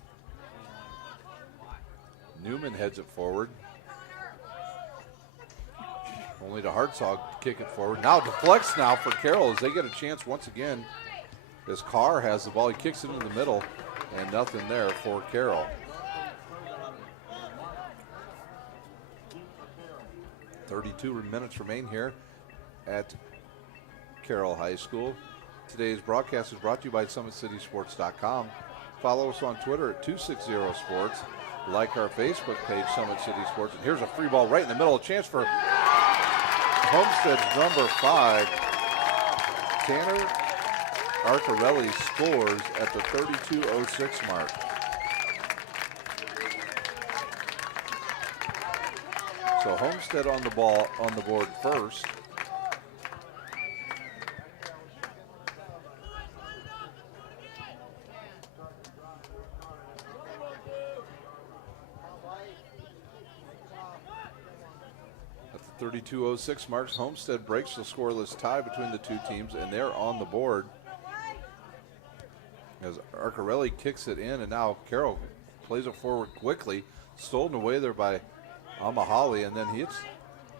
Newman heads it forward. Only to Hartzog to kick it forward. Now deflects now for Carroll as they get a chance once again. As Carr has the ball, he kicks it in the middle, and nothing there for Carroll. 32 minutes remain here at Carroll High School. Today's broadcast is brought to you by SummitCitySports.com. Follow us on Twitter at 260sports. Like our Facebook page, Summit City Sports. And here's a free ball right in the middle. A chance for Homestead's number 5. Tanner Carelli scores at the 32:06 mark. So Homestead on the board first. At the 32:06 marks, Homestead breaks the scoreless tie between the two teams, and they're on the board. As Carelli kicks it in, and now Carroll plays it forward quickly. Stolen away there by Mohali, and then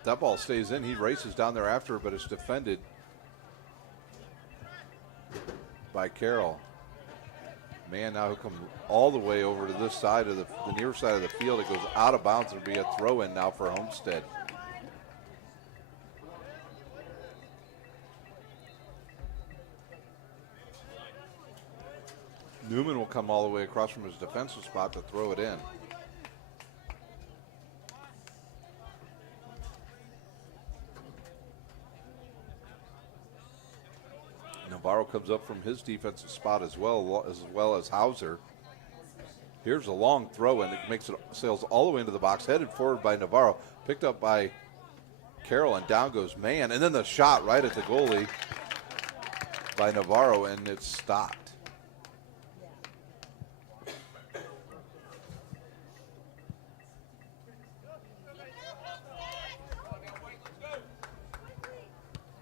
that ball stays in. He races down there after it, but it's defended by Carroll. Man, now he'll come all the way over to this side of the near side of the field. It goes out of bounds. It'll be a throw in now for Homestead. Newman will come all the way across from his defensive spot to throw it in. Navarro comes up from his defensive spot as well as Hauser. Here's a long throw, and it sails all the way into the box, headed forward by Navarro, picked up by Carroll, and down goes Man. And then the shot right at the goalie by Navarro, and it's stopped.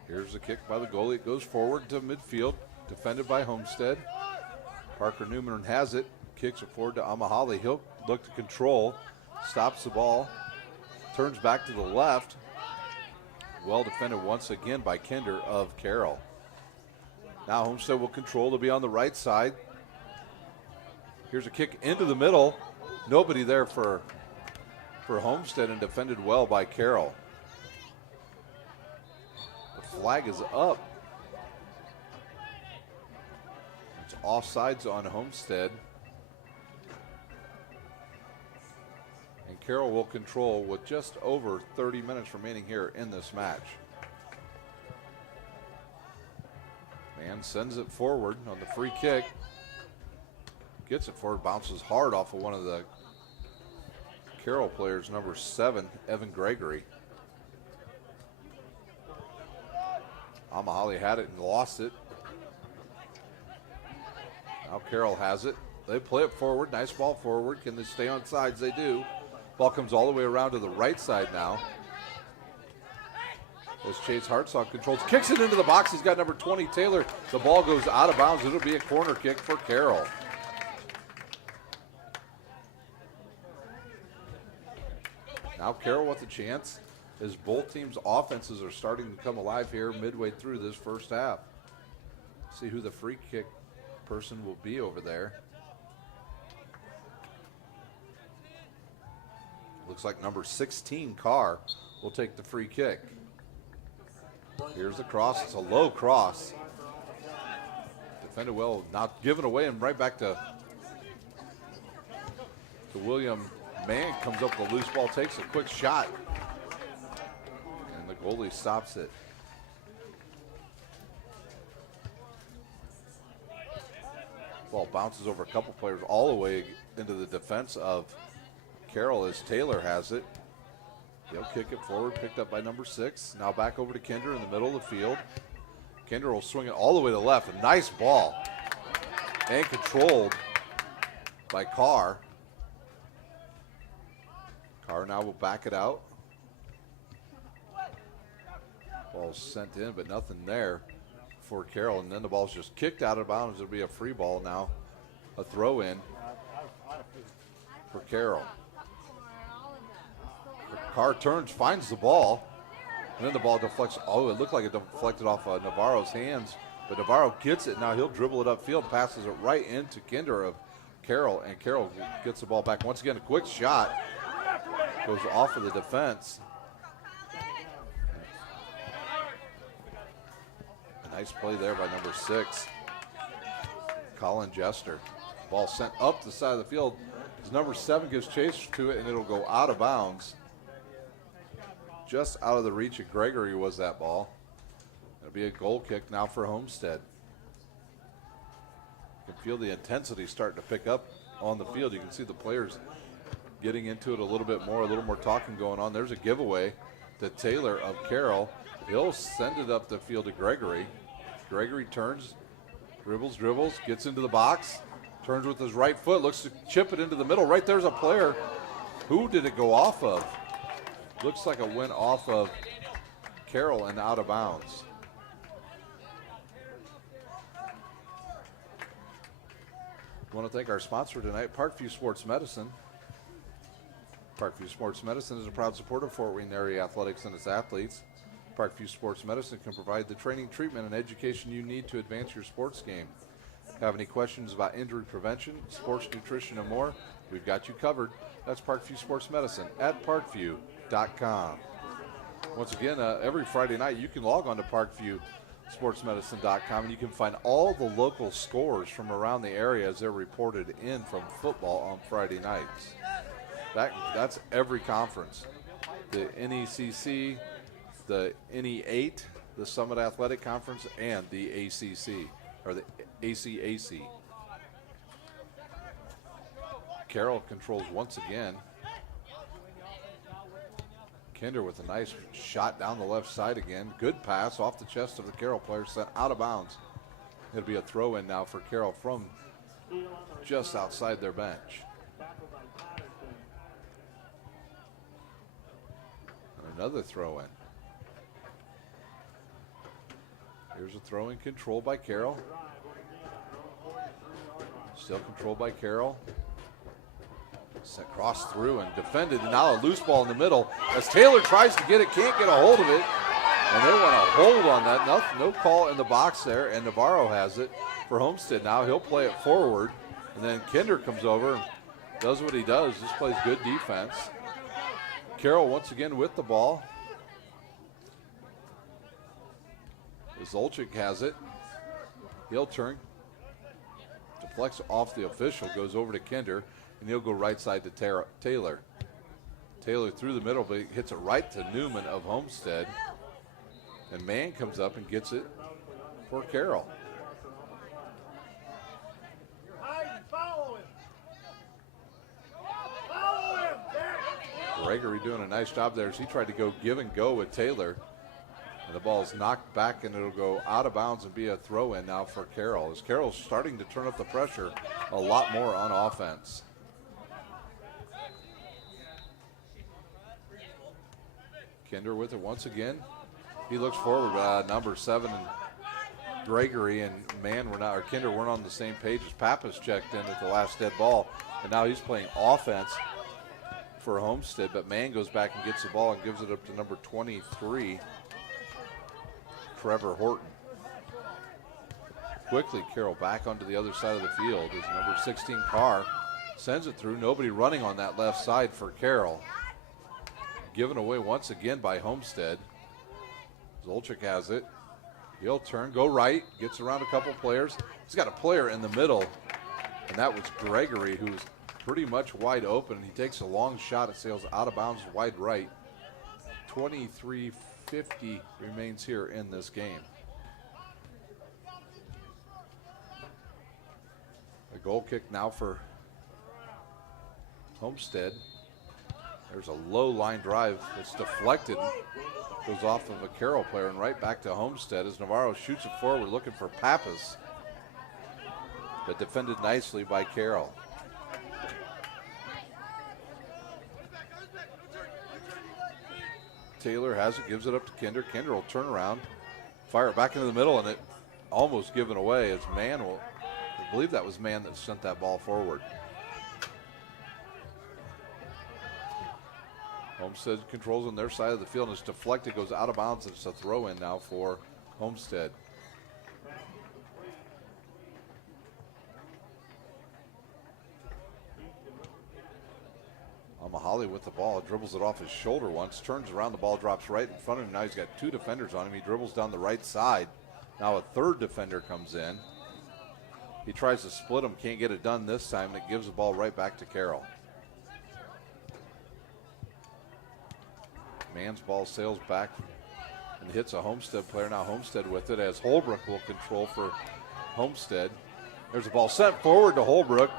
Here's the kick by the goalie. It goes forward to midfield, defended by Homestead. Parker Newman has it, kicks it forward to Mohali. He'll look to control, stops the ball, turns back to the left. Well defended once again by Kinder of Carroll. Now Homestead will control to be on the right side. Here's a kick into the middle. Nobody there for Homestead, and defended well by Carroll. Flag is up. It's offsides on Homestead. And Carroll will control with just over 30 minutes remaining here in this match. Man sends it forward on the free kick. Gets it forward, bounces hard off of one of the Carroll players, number 7, Evan Gregory. Mohali had it and lost it. Now Carroll has it. They play it forward. Nice ball forward. Can they stay on sides? They do. Ball comes all the way around to the right side now. As Chase Hartzog controls, kicks it into the box. He's got number 20, Taylor. The ball goes out of bounds. It'll be a corner kick for Carroll. Now Carroll with a chance, as both teams' offenses are starting to come alive here midway through this first half. See who the free kick person will be over there. Looks like number 16, Carr, will take the free kick. Here's the cross. It's a low cross. Defended well, not given away, and right back to William. Man comes up with a loose ball, takes a quick shot. The goalie stops it. Ball bounces over a couple players all the way into the defense of Carroll as Taylor has it. He'll kick it forward, picked up by number 6. Now back over to Kinder in the middle of the field. Kinder will swing it all the way to the left. A nice ball. And controlled by Carr. Carr now will back it out. Ball's sent in, but nothing there for Carroll. And then the ball's just kicked out of bounds. It'll be a free ball now. A throw in for Carroll. Carr turns, finds the ball, and then the ball deflects. Oh, it looked like it deflected off Navarro's hands, but Navarro gets it. Now he'll dribble it upfield, passes it right into Kinder of Carroll, and Carroll gets the ball back. Once again, a quick shot. Goes off of the defense. Nice play there by number 6, Colin Jester. Ball sent up the side of the field. As number 7 gives chase to it, and it'll go out of bounds. Just out of the reach of Gregory was that ball. It'll be a goal kick now for Homestead. You can feel the intensity starting to pick up on the field. You can see the players getting into it a little bit more, a little more talking going on. There's a giveaway to Taylor of Carroll. He'll send it up the field to Gregory. Gregory turns, dribbles, gets into the box, turns with his right foot, looks to chip it into the middle. Right there's a player. Who did it go off of? Looks like it went off of Carroll and out of bounds. I want to thank our sponsor tonight, Parkview Sports Medicine. Parkview Sports Medicine is a proud supporter of Fort Wayne area athletics and its athletes. Parkview Sports Medicine can provide the training, treatment, and education you need to advance your sports game. Have any questions about injury prevention, sports nutrition, and more? We've got you covered. That's Parkview Sports Medicine at parkview.com. Once again, every Friday night you can log on to parkviewsportsmedicine.com and you can find all the local scores from around the area as they're reported in from football on Friday nights. That's every conference. The NECC, the NE8, the Summit Athletic Conference, and the ACC, or the ACAC. Carroll controls once again. Kinder with a nice shot down the left side again. Good pass off the chest of the Carroll player, sent out of bounds. It'll be a throw in now for Carroll from just outside their bench. Another throw in. Here's a throw in controlled by Carroll. Still controlled by Carroll. Sent cross through and defended, and now a loose ball in the middle. As Taylor tries to get it, can't get a hold of it. And they want to hold on that. No call in the box there, and Navarro has it for Homestead now. He'll play it forward, and then Kinder comes over and does what he does. Just plays good defense. Carroll once again with the ball. Zolchik has it. He'll turn. Deflects off the official, goes over to Kinder, and he'll go right side to Taylor. Taylor through the middle, but he hits it right to Newman of Homestead. And Mann comes up and gets it for Carroll. Gregory doing a nice job there as he tried to go give and go with Taylor. And the ball is knocked back and it'll go out of bounds and be a throw in now for Carroll. As Carroll's starting to turn up the pressure a lot more on offense. Kinder with it once again. He looks forward, number 7 and Gregory and Mann were not, or Kinder weren't on the same page as Pappas checked in at the last dead ball. And now he's playing offense for Homestead, but Mann goes back and gets the ball and gives it up to number 23, Trevor Horton. Quickly, Carroll back onto the other side of the field as number 16, Carr, sends it through. Nobody running on that left side for Carroll. Given away once again by Homestead. Zolchik has it. He'll turn, go right, gets around a couple players. He's got a player in the middle, and that was Gregory, who's pretty much wide open. He takes a long shot. It sails out of bounds wide right. 23:50 remains here in this game. A goal kick now for Homestead. There's a low line drive. It's deflected. Goes off of a Carroll player and right back to Homestead as Navarro shoots it forward looking for Pappas. But defended nicely by Carroll. Taylor has it, gives it up to Kinder. Kinder will turn around, fire it back into the middle, and it almost given away as Mann will, I believe that was Mann that sent that ball forward. Homestead controls on their side of the field, and it's deflected, goes out of bounds, and it's a throw in now for Homestead. Mohali with the ball, dribbles it off his shoulder once, turns around, the ball drops right in front of him. Now he's got two defenders on him. He dribbles down the right side, Now a third defender comes in. He tries to split them, can't get it done this time, and it gives the ball right back to Carroll. Mann's ball sails back and hits a Homestead player. Now Homestead with it as Holbrook will control for Homestead. There's a ball sent forward to Holbrook.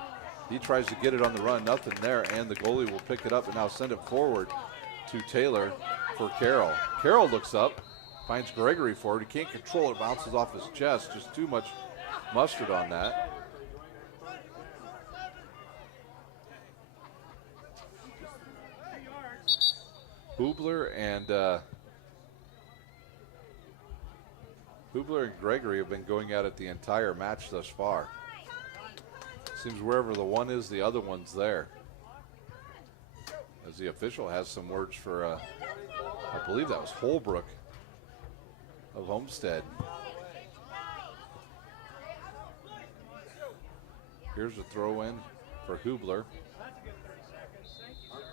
He tries to get it on the run, nothing there, and the goalie will pick it up and now send it forward to Taylor for Carroll. Carroll looks up, finds Gregory forward. He can't control it, bounces off his chest. Just too much mustard on that. Gubler and Gregory have been going at it the entire match thus far. Seems wherever the one is, the other one's there. As the official has some words for, I believe that was Holbrook of Homestead. Here's a throw in for Gubler.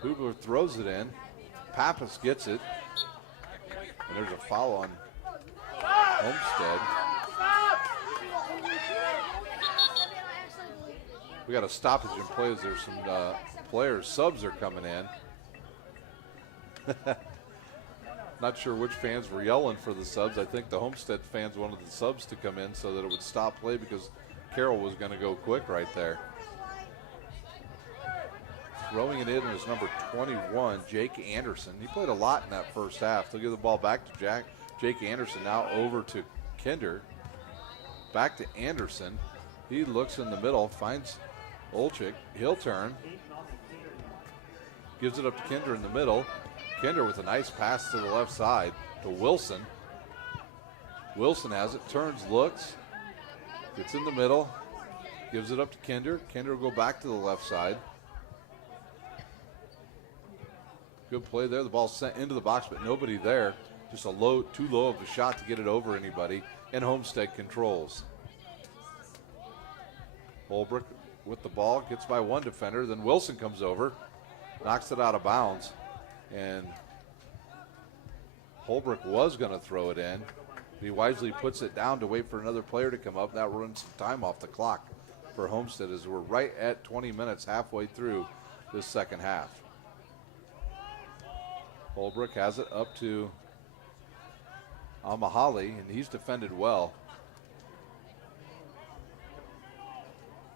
Gubler throws it in. Pappas gets it. And there's a foul on Homestead. We got a stoppage in play as there's some players, subs are coming in. Not sure which fans were yelling for the subs. I think the Homestead fans wanted the subs to come in so that it would stop play because Carroll was going to go quick right there. Throwing it in is number 21, Jake Anderson. He played a lot in that first half. They'll give the ball back to Jake Anderson, now over to Kinder. Back to Anderson. He looks in the middle, finds Olchik. He'll turn. Gives it up to Kinder in the middle. Kinder with a nice pass to the left side to Wilson. Wilson has it, turns, looks, gets in the middle, gives it up to Kinder. Kinder will go back to the left side. Good play there. The ball sent into the box, but nobody there. Just too low of a shot to get it over anybody. And Homestead controls. Holbrook with the ball, gets by one defender. Then Wilson comes over, knocks it out of bounds. And Holbrook was going to throw it in. He wisely puts it down to wait for another player to come up. That runs some time off the clock for Homestead as we're right at 20 minutes, halfway through this second half. Holbrook has it up to Mohali, and he's defended well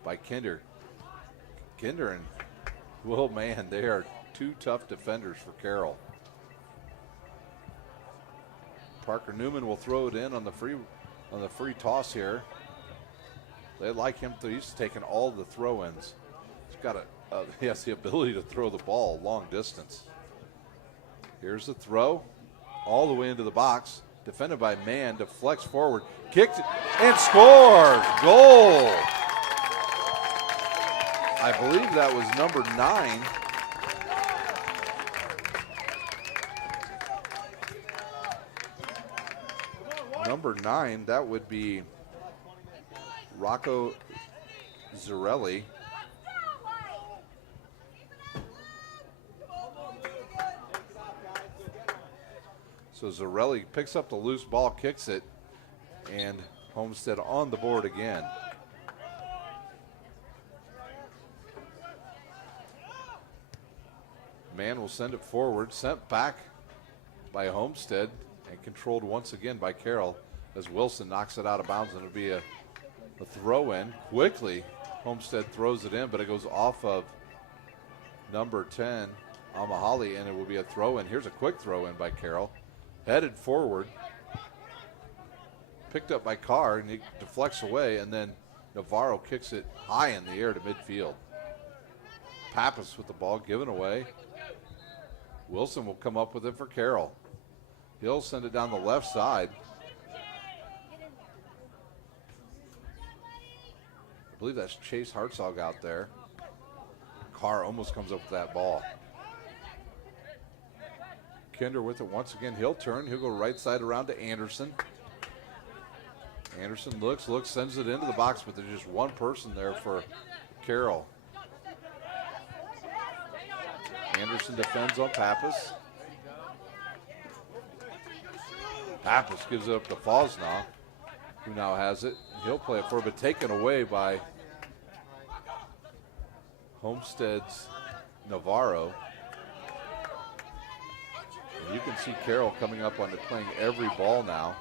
by Kinder. Kinder and Will Mann, they are two tough defenders for Carroll. Parker Newman will throw it in on the free toss here. They like him. He's taken all the throw-ins. He has the ability to throw the ball long distance. Here's the throw, all the way into the box. Defended by Mann, deflects forward, kicked it, and scored! Goal! I believe that was number 9. Number 9, that would be Rocco Zarelli. So Zarelli picks up the loose ball, kicks it, and Homestead on the board again. Mann will send it forward, sent back by Homestead and controlled once again by Carroll as Wilson knocks it out of bounds, and it'll be a throw-in. Quickly, Homestead throws it in, but it goes off of number 10, Mohali, and it will be a throw-in. Here's a quick throw-in by Carroll. Headed forward, picked up by Carr, and he deflects away, and then Navarro kicks it high in the air to midfield. Pappas with the ball given away. Wilson will come up with it for Carroll. He'll send it down the left side. I believe that's Chase Hartzog out there. Carr almost comes up with that ball. Kinder with it once again. He'll turn. He'll go right side around to Anderson. Anderson looks, sends it into the box, but there's just one person there for Carroll. Anderson defends on Pappas. Pappas gives it up to Fosnaugh. who now has it. He'll play it forward, but taken away by Homestead's Navarro. And you can see Carroll coming up on it, playing every ball now.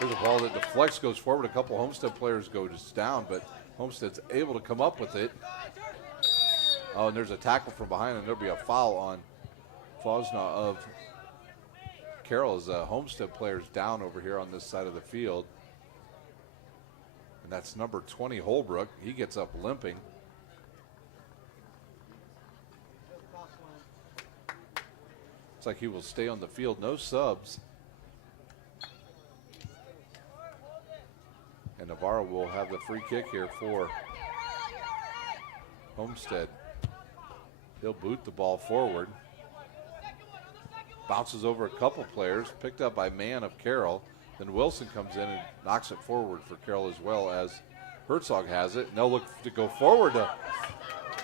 There's a ball that deflects, goes forward. A couple Homestead players go just down, but Homestead's able to come up with it. Oh, and there's a tackle from behind, and there'll be a foul on Fosna of Carroll as Homestead players down over here on this side of the field. And that's number 20, Holbrook. He gets up limping. Looks like he will stay on the field. No subs. And Navarro will have the free kick here for Homestead. He'll boot the ball forward. Bounces over a couple players, picked up by Mann of Carroll. Then Wilson comes in and knocks it forward for Carroll, as well as Hartzog has it. And they'll look to go forward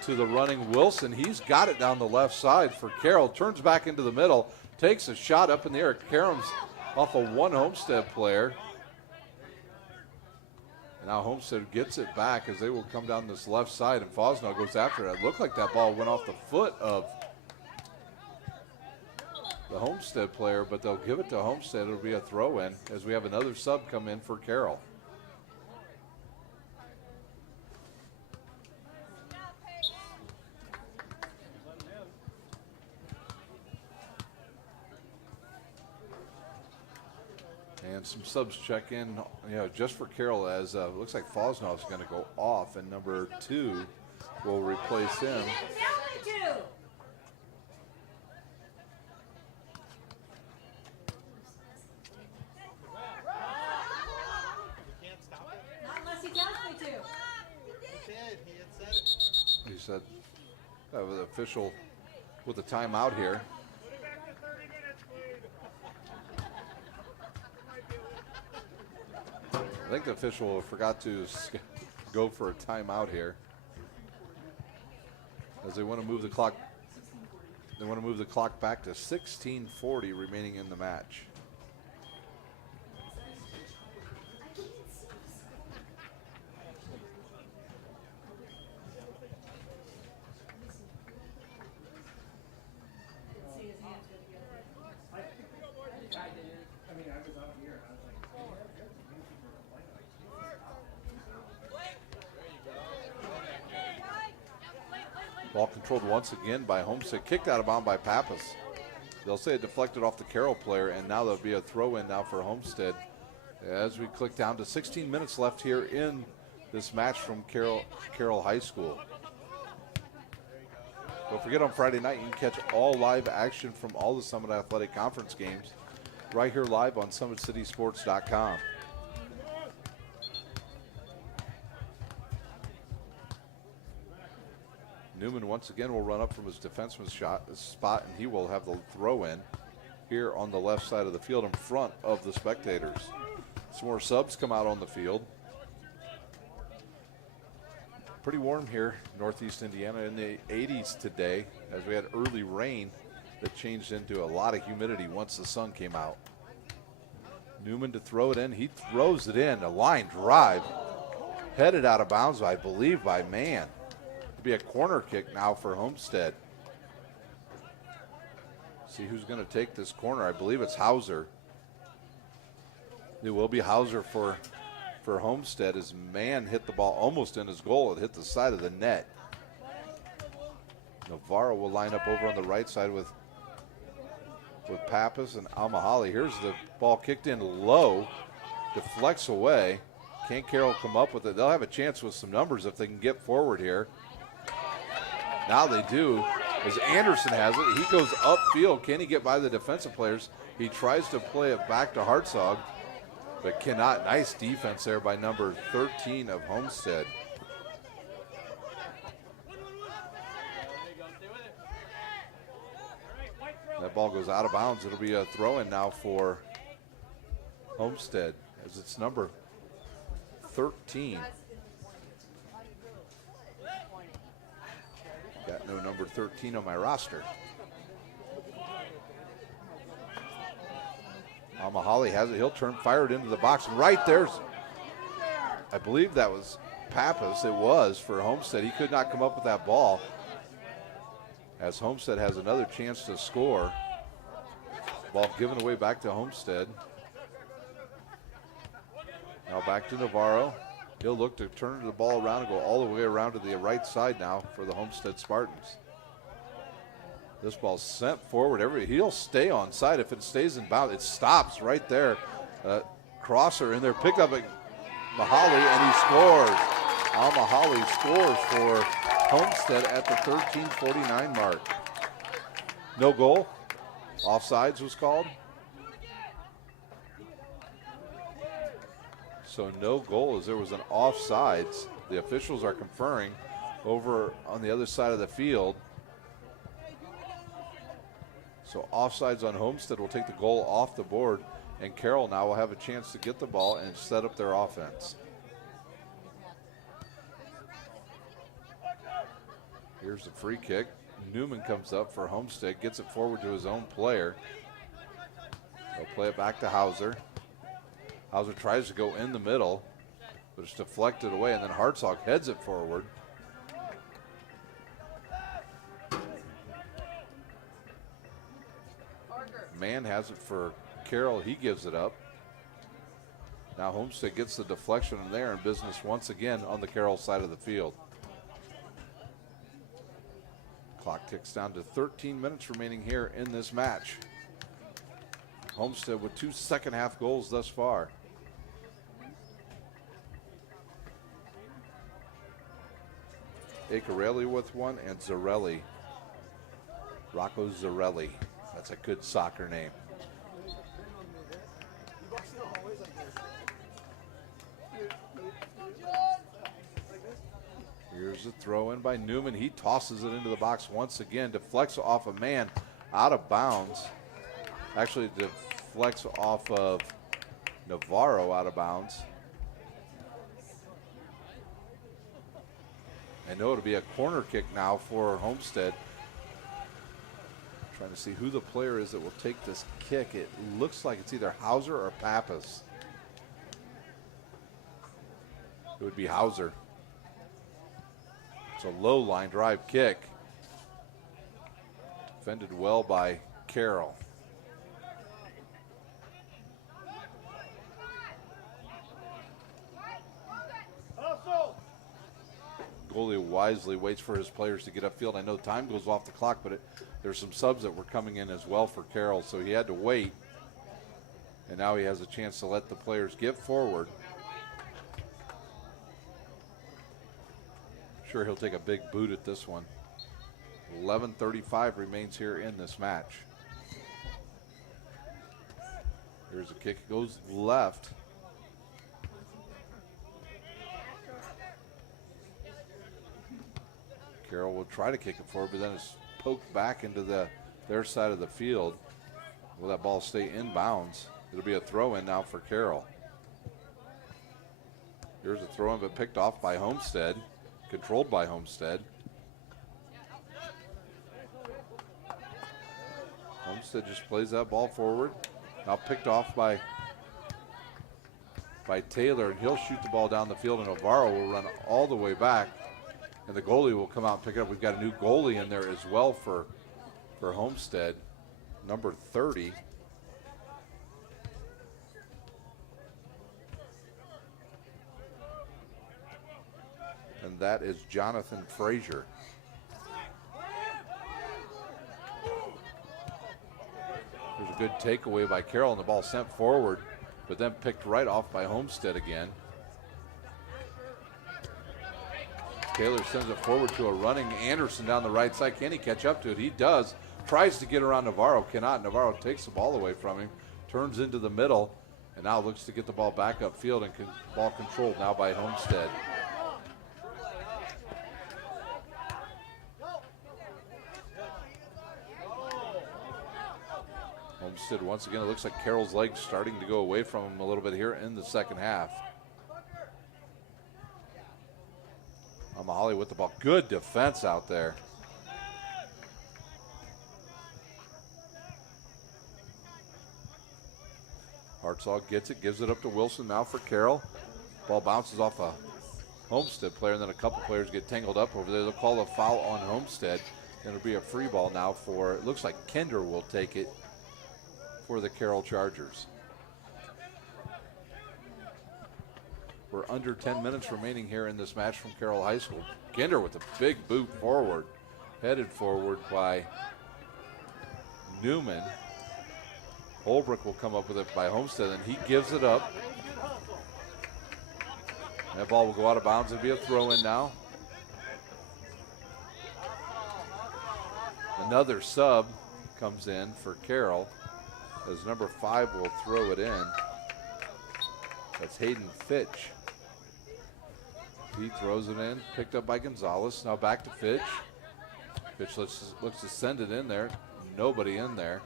to the running Wilson. He's got it down the left side for Carroll. Turns back into the middle, takes a shot up in the air. Carroll's off of one Homestead player. And now Homestead gets it back as they will come down this left side, and Fosno goes after it. It looked like that ball went off the foot of the Homestead player, but they'll give it to Homestead. It'll be a throw-in as we have another sub come in for Carroll. And some subs check in, just for Carroll, as it looks like Fosnov's going to go off, and number 2 will replace him. He said, the official with a timeout here. I think the official forgot to go for a timeout here, as they want to move the clock. They want to move the clock back to 16:40 remaining in the match. Ball controlled once again by Homestead, kicked out of bounds by Pappas. They'll say it deflected off the Carroll player, and now there'll be a throw-in now for Homestead. As we click down to 16 minutes left here in this match from Carroll High School. Don't forget, on Friday night you can catch all live action from all the Summit Athletic Conference games right here live on SummitCitySports.com. Newman once again will run up from his defenseman's spot, and he will have the throw-in here on the left side of the field in front of the spectators. Some more subs come out on the field. Pretty warm here, Northeast Indiana, in the 80s today, as we had early rain that changed into a lot of humidity once the sun came out. Newman to throw it in. He throws it in, a line drive, headed out of bounds, I believe, by Mann. Be a corner kick now for Homestead. See who's going to take this corner. I believe it's Hauser. It will be Hauser for Homestead, as Mann hit the ball almost in his goal. It hit the side of the net. Navarro will line up over on the right side with Pappas and Mohali. Here's the ball kicked in low, deflects away. Can't Carroll come up with it? They'll have a chance with some numbers if they can get forward here. Now they do, as Anderson has it. He goes upfield. Can he get by the defensive players? He tries to play it back to Hartzog, but cannot. Nice defense there by number 13 of Homestead. That ball goes out of bounds. It'll be a throw-in now for Homestead, as it's number 13. Got no number 13 on my roster. Mohali has it. He'll fire it into the box. And right there's, I believe that was Pappas. It was for Homestead. He could not come up with that ball. As Homestead has another chance to score. Ball given away back to Homestead. Now back to Navarro. He'll look to turn the ball around and go all the way around to the right side now for the Homestead Spartans. This ball's sent forward. He'll stay on side if it stays in bounds. It stops right there. Krauser in there, pick up Mohali, and he scores. Mohali scores for Homestead at the 13:49 mark. No goal. Offsides was called. So no goal as there was an offsides. The officials are conferring over on the other side of the field. So offsides on Homestead will take the goal off the board, and Carroll now will have a chance to get the ball and set up their offense. Here's the free kick. Newman comes up for Homestead, gets it forward to his own player. They'll play it back to Hauser. Hauser tries to go in the middle, but it's deflected away, and then Hartzog heads it forward. Mann has it for Carroll. He gives it up. Now Homestead gets the deflection in there, and business once again on the Carroll side of the field. Clock ticks down to 13 minutes remaining here in this match. Homestead with 2 second-half goals thus far. Carelli with one, and Zarelli. Rocco Zarelli. That's a good soccer name. Here's a throw in by Newman. He tosses it into the box once again. Deflects off a man out of bounds. Actually deflects off of Navarro out of bounds. I know it'll be a corner kick now for Homestead. Trying to see who the player is that will take this kick. It looks like it's either Hauser or Pappas. It would be Hauser. It's a low line drive kick. Defended well by Carroll. Goalie wisely waits for his players to get upfield. I know time goes off the clock, but there's some subs that were coming in as well for Carroll, so he had to wait. And now he has a chance to let the players get forward. Sure, he'll take a big boot at this one. 11:35 remains here in this match. Here's a kick, it goes left. Carroll will try to kick it forward, but then it's poked back into their side of the field. Will that ball stay in bounds? It'll be a throw in now for Carroll. Here's a throw in, but picked off by Homestead, controlled by Homestead. Homestead just plays that ball forward. Now picked off by Taylor, and he'll shoot the ball down the field, and Navarro will run all the way back. And the goalie will come out and pick it up. We've got a new goalie in there as well for Homestead, number 30. And that is Jonathan Frazier. There's a good takeaway by Carroll, and the ball sent forward, but then picked right off by Homestead again. Taylor sends it forward to a running Anderson down the right side. Can he catch up to it? He does. Tries to get around Navarro. Cannot. Navarro takes the ball away from him. Turns into the middle. And now looks to get the ball back upfield. And ball controlled now by Homestead. Homestead once again. It looks like Carroll's legs starting to go away from him a little bit here in the second half. Mohali with the ball. Good defense out there. Hartzog gets it, gives it up to Wilson now for Carroll. Ball bounces off a Homestead player, and then a couple players get tangled up over there. They'll call a foul on Homestead. It'll be a free ball now for, it looks like Kinder will take it for the Carroll Chargers. We're under 10 minutes remaining here in this match from Carroll High School. Kinder with a big boot forward, headed forward by Newman. Holbrook will come up with it by Homestead, and he gives it up. That ball will go out of bounds and be a throw-in now. Another sub comes in for Carroll as number 5 will throw it in. That's Hayden Fitch. He throws it in, picked up by Gonzalez. Now back to Fitch. Fitch looks to send it in there. Nobody in there.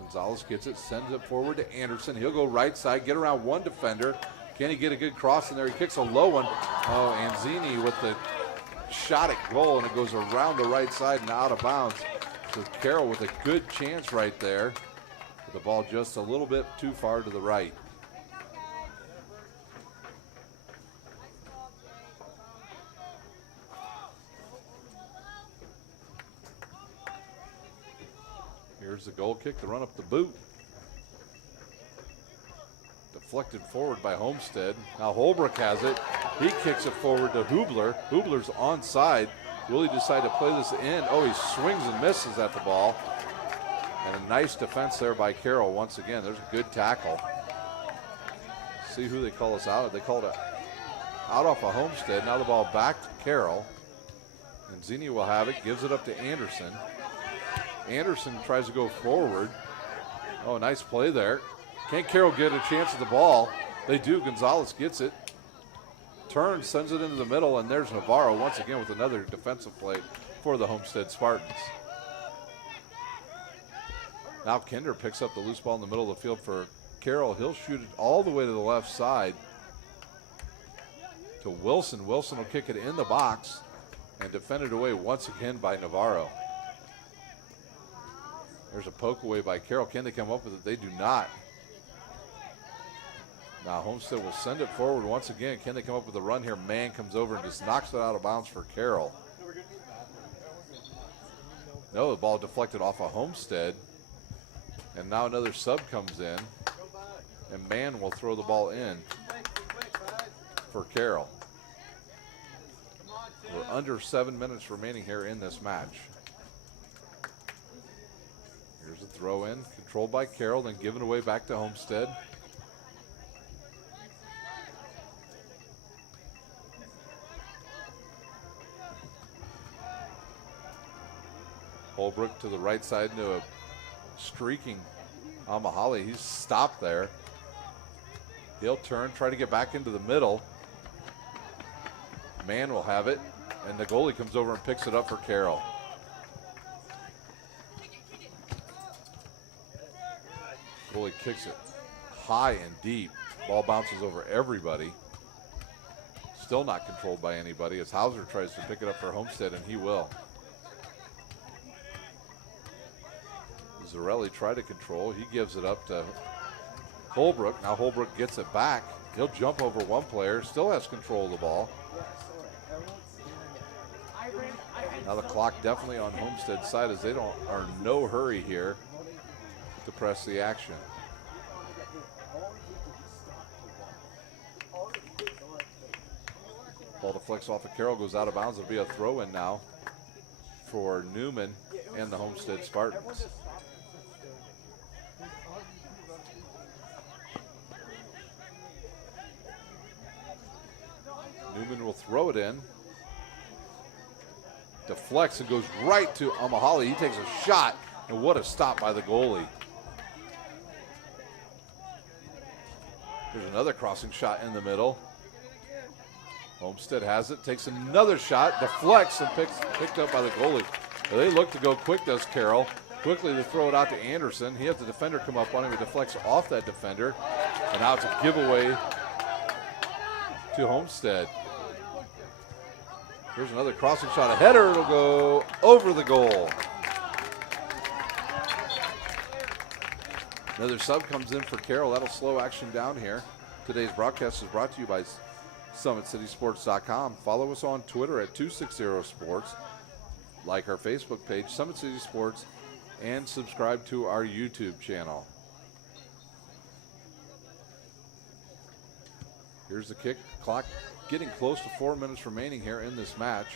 Gonzalez gets it, sends it forward to Anderson. He'll go right side, get around one defender. Can he get a good cross in there? He kicks a low one. Oh, Anzini with the shot at goal, and it goes around the right side and out of bounds. So Carroll with a good chance right there. But the ball just a little bit too far to the right. Here's the goal kick to run up the boot. Deflected forward by Homestead. Now Holbrook has it. He kicks it forward to Hubler. Hubler's onside. Will he decide to play this in? Oh, he swings and misses at the ball. And a nice defense there by Carroll once again. There's a good tackle. See who they call us out. They called it out off of Homestead. Now the ball back to Carroll. And Zini will have it. Gives it up to Anderson. Anderson tries to go forward. Oh, nice play there. Can't Carroll get a chance at the ball? They do. Gonzalez gets it. Turns, sends it into the middle, and there's Navarro once again with another defensive play for the Homestead Spartans. Now Kinder picks up the loose ball in the middle of the field for Carroll. He'll shoot it all the way to the left side to Wilson. Wilson will kick it in the box and defended away once again by Navarro. There's a poke away by Carroll. Can they come up with it? They do not. Now Homestead will send it forward once again. Can they come up with a run here? Mann comes over and just knocks it out of bounds for Carroll. No, the ball deflected off of Homestead. And now another sub comes in. And Mann will throw the ball in for Carroll. We're under 7 minutes remaining here in this match. Here's a throw in, controlled by Carroll, then given away back to Homestead. Holbrook to the right side into a streaking Mohali. He's stopped there. He'll turn, try to get back into the middle. Mann will have it, and the goalie comes over and picks it up for Carroll. Goalie kicks it high and deep. Ball bounces over everybody. Still not controlled by anybody as Hauser tries to pick it up for Homestead, and he will. Zarelli tried to control. He gives it up to Holbrook. Now Holbrook gets it back. He'll jump over one player. Still has control of the ball. Now the clock definitely on Homestead's side as they are in no hurry here to press the action. Ball deflects off of Carroll, goes out of bounds. It'll be a throw in now for Newman and the Homestead Spartans. Newman will throw it in. Deflects and goes right to Mohali. He takes a shot, and what a stop by the goalie. There's another crossing shot in the middle. Homestead has it, takes another shot, deflects, and picked up by the goalie. Well, they look to go quick, does Carroll. Quickly to throw it out to Anderson. He has the defender come up on him. He deflects off that defender. And now it's a giveaway to Homestead. Here's another crossing shot. A header. It'll go over the goal. Another sub comes in for Carroll. That'll slow action down here. Today's broadcast is brought to you by SummitCitySports.com. Follow us on Twitter at 260sports. Like our Facebook page, Summit City Sports, and subscribe to our YouTube channel. Here's the kick. Clock getting close to 4 minutes remaining here in this match.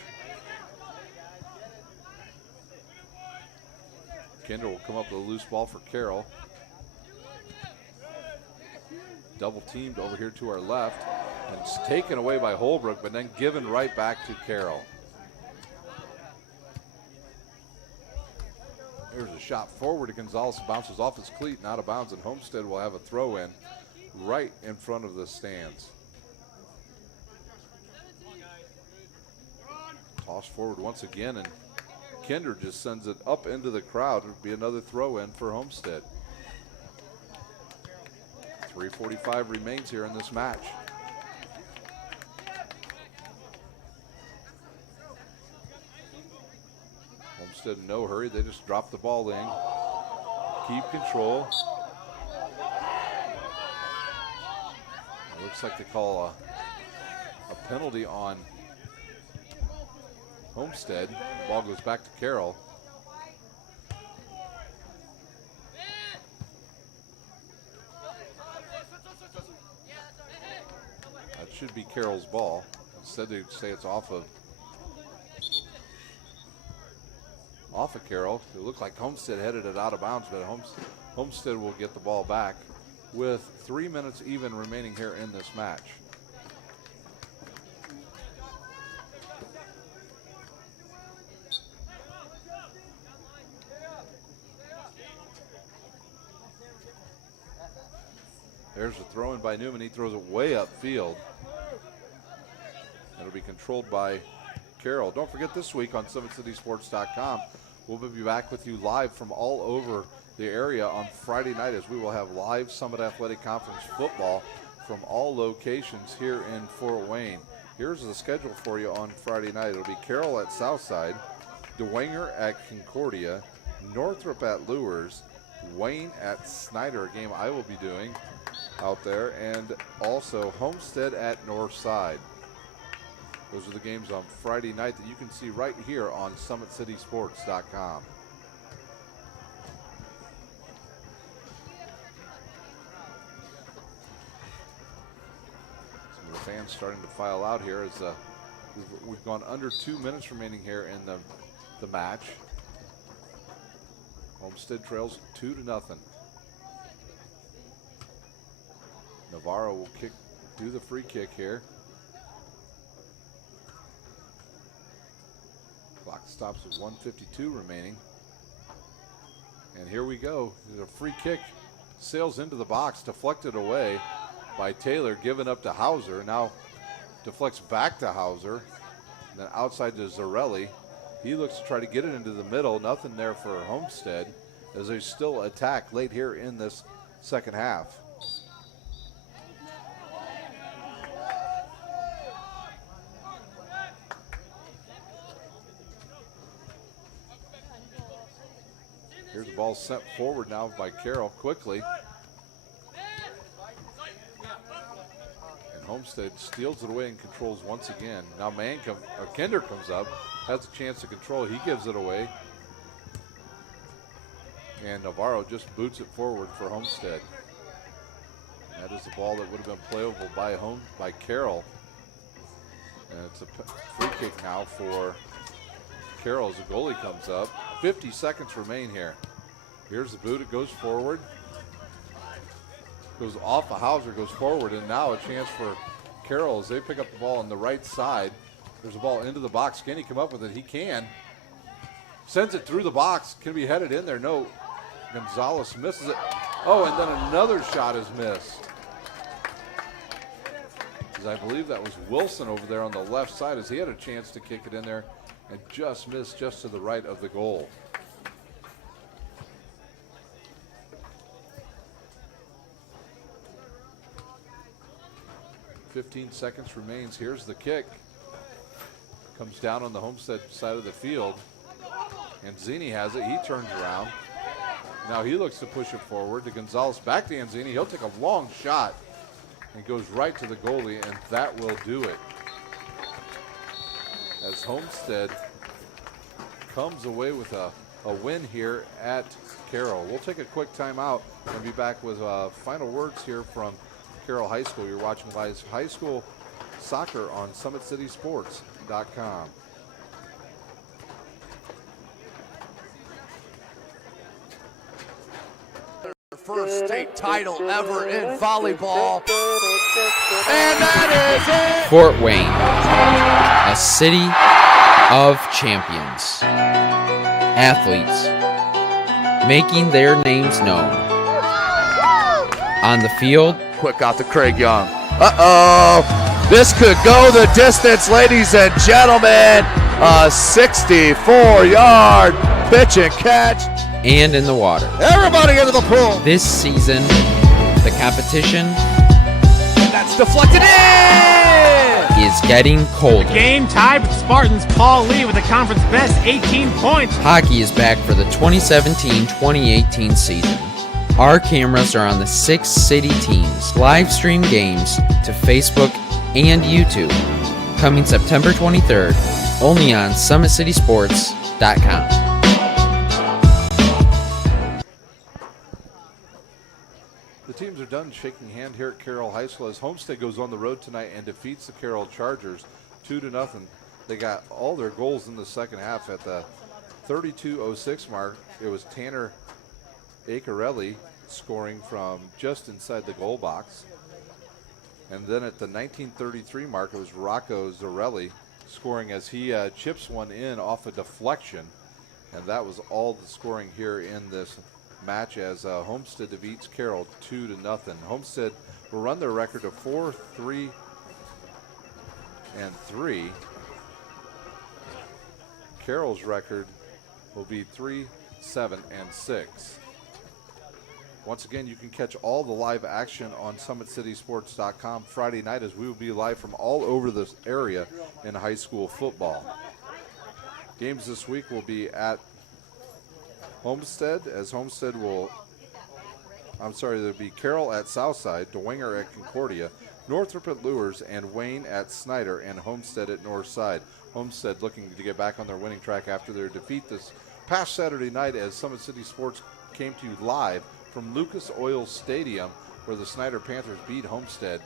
Kendall will come up with a loose ball for Carroll. Double teamed over here to our left, and it's taken away by Holbrook, but then given right back to Carroll. There's a shot forward to Gonzalez, bounces off his cleat and out of bounds, and Homestead will have a throw in right in front of the stands. Toss forward once again, and Kinder just sends it up into the crowd. It'll be another throw in for Homestead. 3:45 remains here in this match. Homestead in no hurry. They just drop the ball in. Keep control. It looks like they call a penalty on Homestead. The ball goes back to Carroll. That should be Carroll's ball. Instead they say it's off of Carroll. It looked like Homestead headed it out of bounds, but Homestead will get the ball back with 3 minutes even remaining here in this match. There's a throw in by Newman. He throws it way upfield. It'll be controlled by Carroll. Don't forget, this week on SummitCitySports.com, we'll be back with you live from all over the area on Friday night, as we will have live Summit Athletic Conference football from all locations here in Fort Wayne. Here's the schedule for you on Friday night. It'll be Carroll at Southside, DeWanger at Concordia, Northrop at Lures, Wayne at Snyder, a game I will be doing out there, and also Homestead at Northside. Those are the games on Friday night that you can see right here on SummitCitySports.com. Some of the fans starting to file out here as we've gone under 2 minutes remaining here in the match. Homestead trails 2-0. Navarro will do the free kick here. Clock stops with 1:52 remaining. And here we go. There's a free kick. Sails into the box, deflected away by Taylor, given up to Hauser. Now deflects back to Hauser. And then outside to Zarelli. He looks to try to get it into the middle. Nothing there for Homestead, as they still attack late here in this second half. Here's the ball sent forward now by Carroll quickly. And Homestead steals it away and controls once again. Now Kinder comes up, has a chance to control. He gives it away. And Navarro just boots it forward for Homestead. That is the ball that would have been playable by Carroll. And it's a free kick now for Carroll as the goalie comes up. 50 seconds remain here. Here's the boot. It goes forward. Goes off of Hauser, goes forward, and now a chance for Carroll as they pick up the ball on the right side. There's a ball into the box. Can he come up with it? He can. Sends it through the box. Can be headed in there. No. Gonzalez misses it. Oh, and then another shot is missed. Because I believe that was Wilson over there on the left side, as he had a chance to kick it in there and just missed just to the right of the goal. .15 seconds remains. Here's the kick. Comes down on the Homestead side of the field. And Zini has it. He turns around. Now he looks to push it forward to Gonzalez, back to Anzini. He'll take a long shot and goes right to the goalie, and that will do it. As Homestead comes away with a win here at Carroll. We'll take a quick timeout and be back with final words here from Carroll High School. You're watching live high school soccer on SummitCitySports.com. First state title ever in volleyball. And that is it! Fort Wayne, a city of champions. Athletes making their names known. On the field, Quick out to Craig Young. Uh-oh! This could go the distance, ladies and gentlemen. A 64-yard pitch and catch. and in the water. Everybody into the pool. This season, the competition That's deflected in. is getting colder. Game tied with Spartans. Paul Lee with the conference best 18 points. Hockey is back for the 2017-2018 season. Our cameras are on the 6 city teams. Live stream games to Facebook and YouTube. Coming September 23rd, only on SummitCitySports.com. The teams are done shaking hand here at Carroll High School as Homestead goes on the road tonight and defeats the Carroll Chargers 2-0. They got all their goals in the second half. At the 32:06 mark, it was Tanner Carelli scoring from just inside the goal box. And then at the 19:33 mark, it was Rocco Zarelli scoring as he chips one in off a deflection. And that was all the scoring here in this match as Homestead defeats Carroll 2-0. Homestead will run their record of 4-3-3. Carroll's record will be 3-7-6. Once again, you can catch all the live action on SummitCitySports.com Friday night as we will be live from all over this area in high school football. Games this week will be at Homestead, as Homestead will, there'll be Carroll at Southside, DeWinger at Concordia, Northrop at Lures, and Wayne at Snyder, and Homestead at Northside. Homestead looking to get back on their winning track after their defeat this past Saturday night as Summit City Sports came to you live from Lucas Oil Stadium, where the Snyder Panthers beat Homestead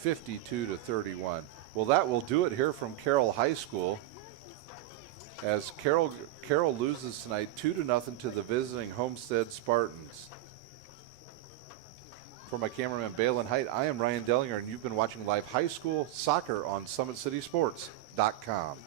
52-31. Well, that will do it here from Carroll High School, as Carroll loses tonight 2-0 to the visiting Homestead Spartans. For my cameraman Balin Height, I am Ryan Dellinger, and you've been watching live high school soccer on SummitCitySports.com.